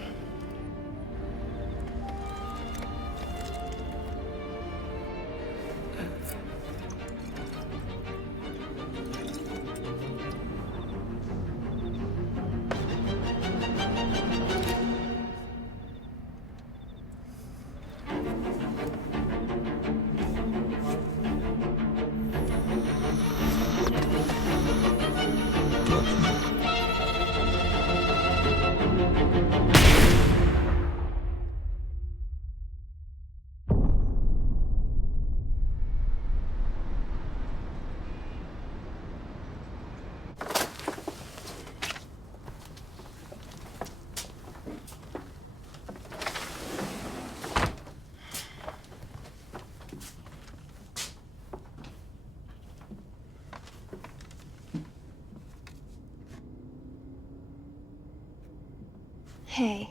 Hey.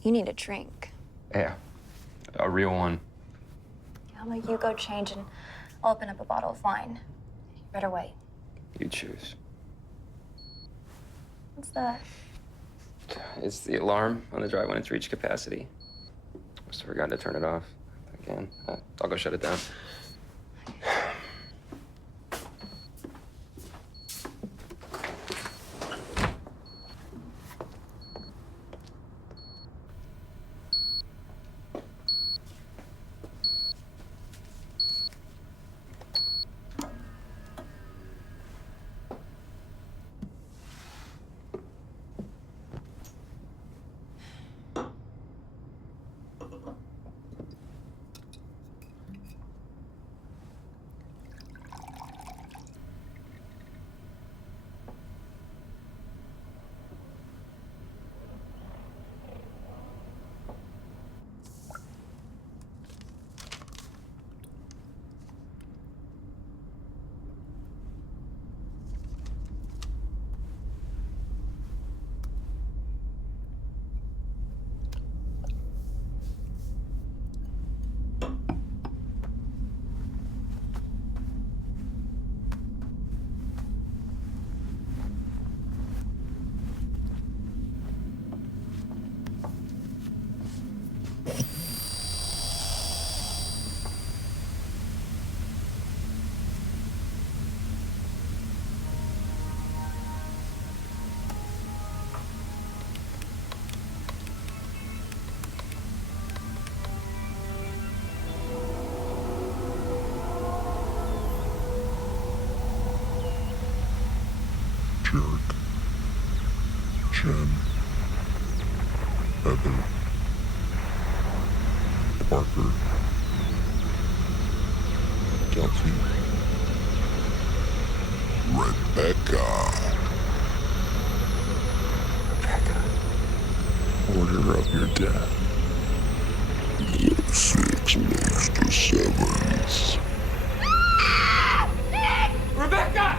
You need a drink. Yeah, a real one. How about you go change and I'll open up a bottle of wine. You better wait. You choose. What's that? It's the alarm on the drive when it's reached capacity. Must have forgotten to turn it off again. I'll go shut it down. Jarek, Jen, Heather, Parker, Duffy, Rebecca. Order of your death. The 6 next to 7s. Rebecca!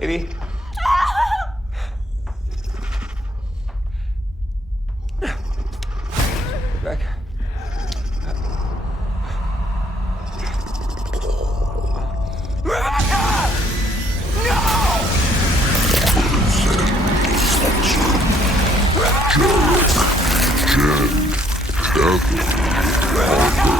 Baby. Rebecca. Jen, Heather, Parker, Duffy, Rebecca.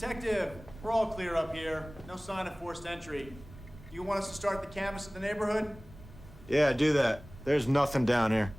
Detective, we're all clear up here. No sign of forced entry. You want us to start the canvass of the neighborhood? Yeah, do that. There's nothing down here.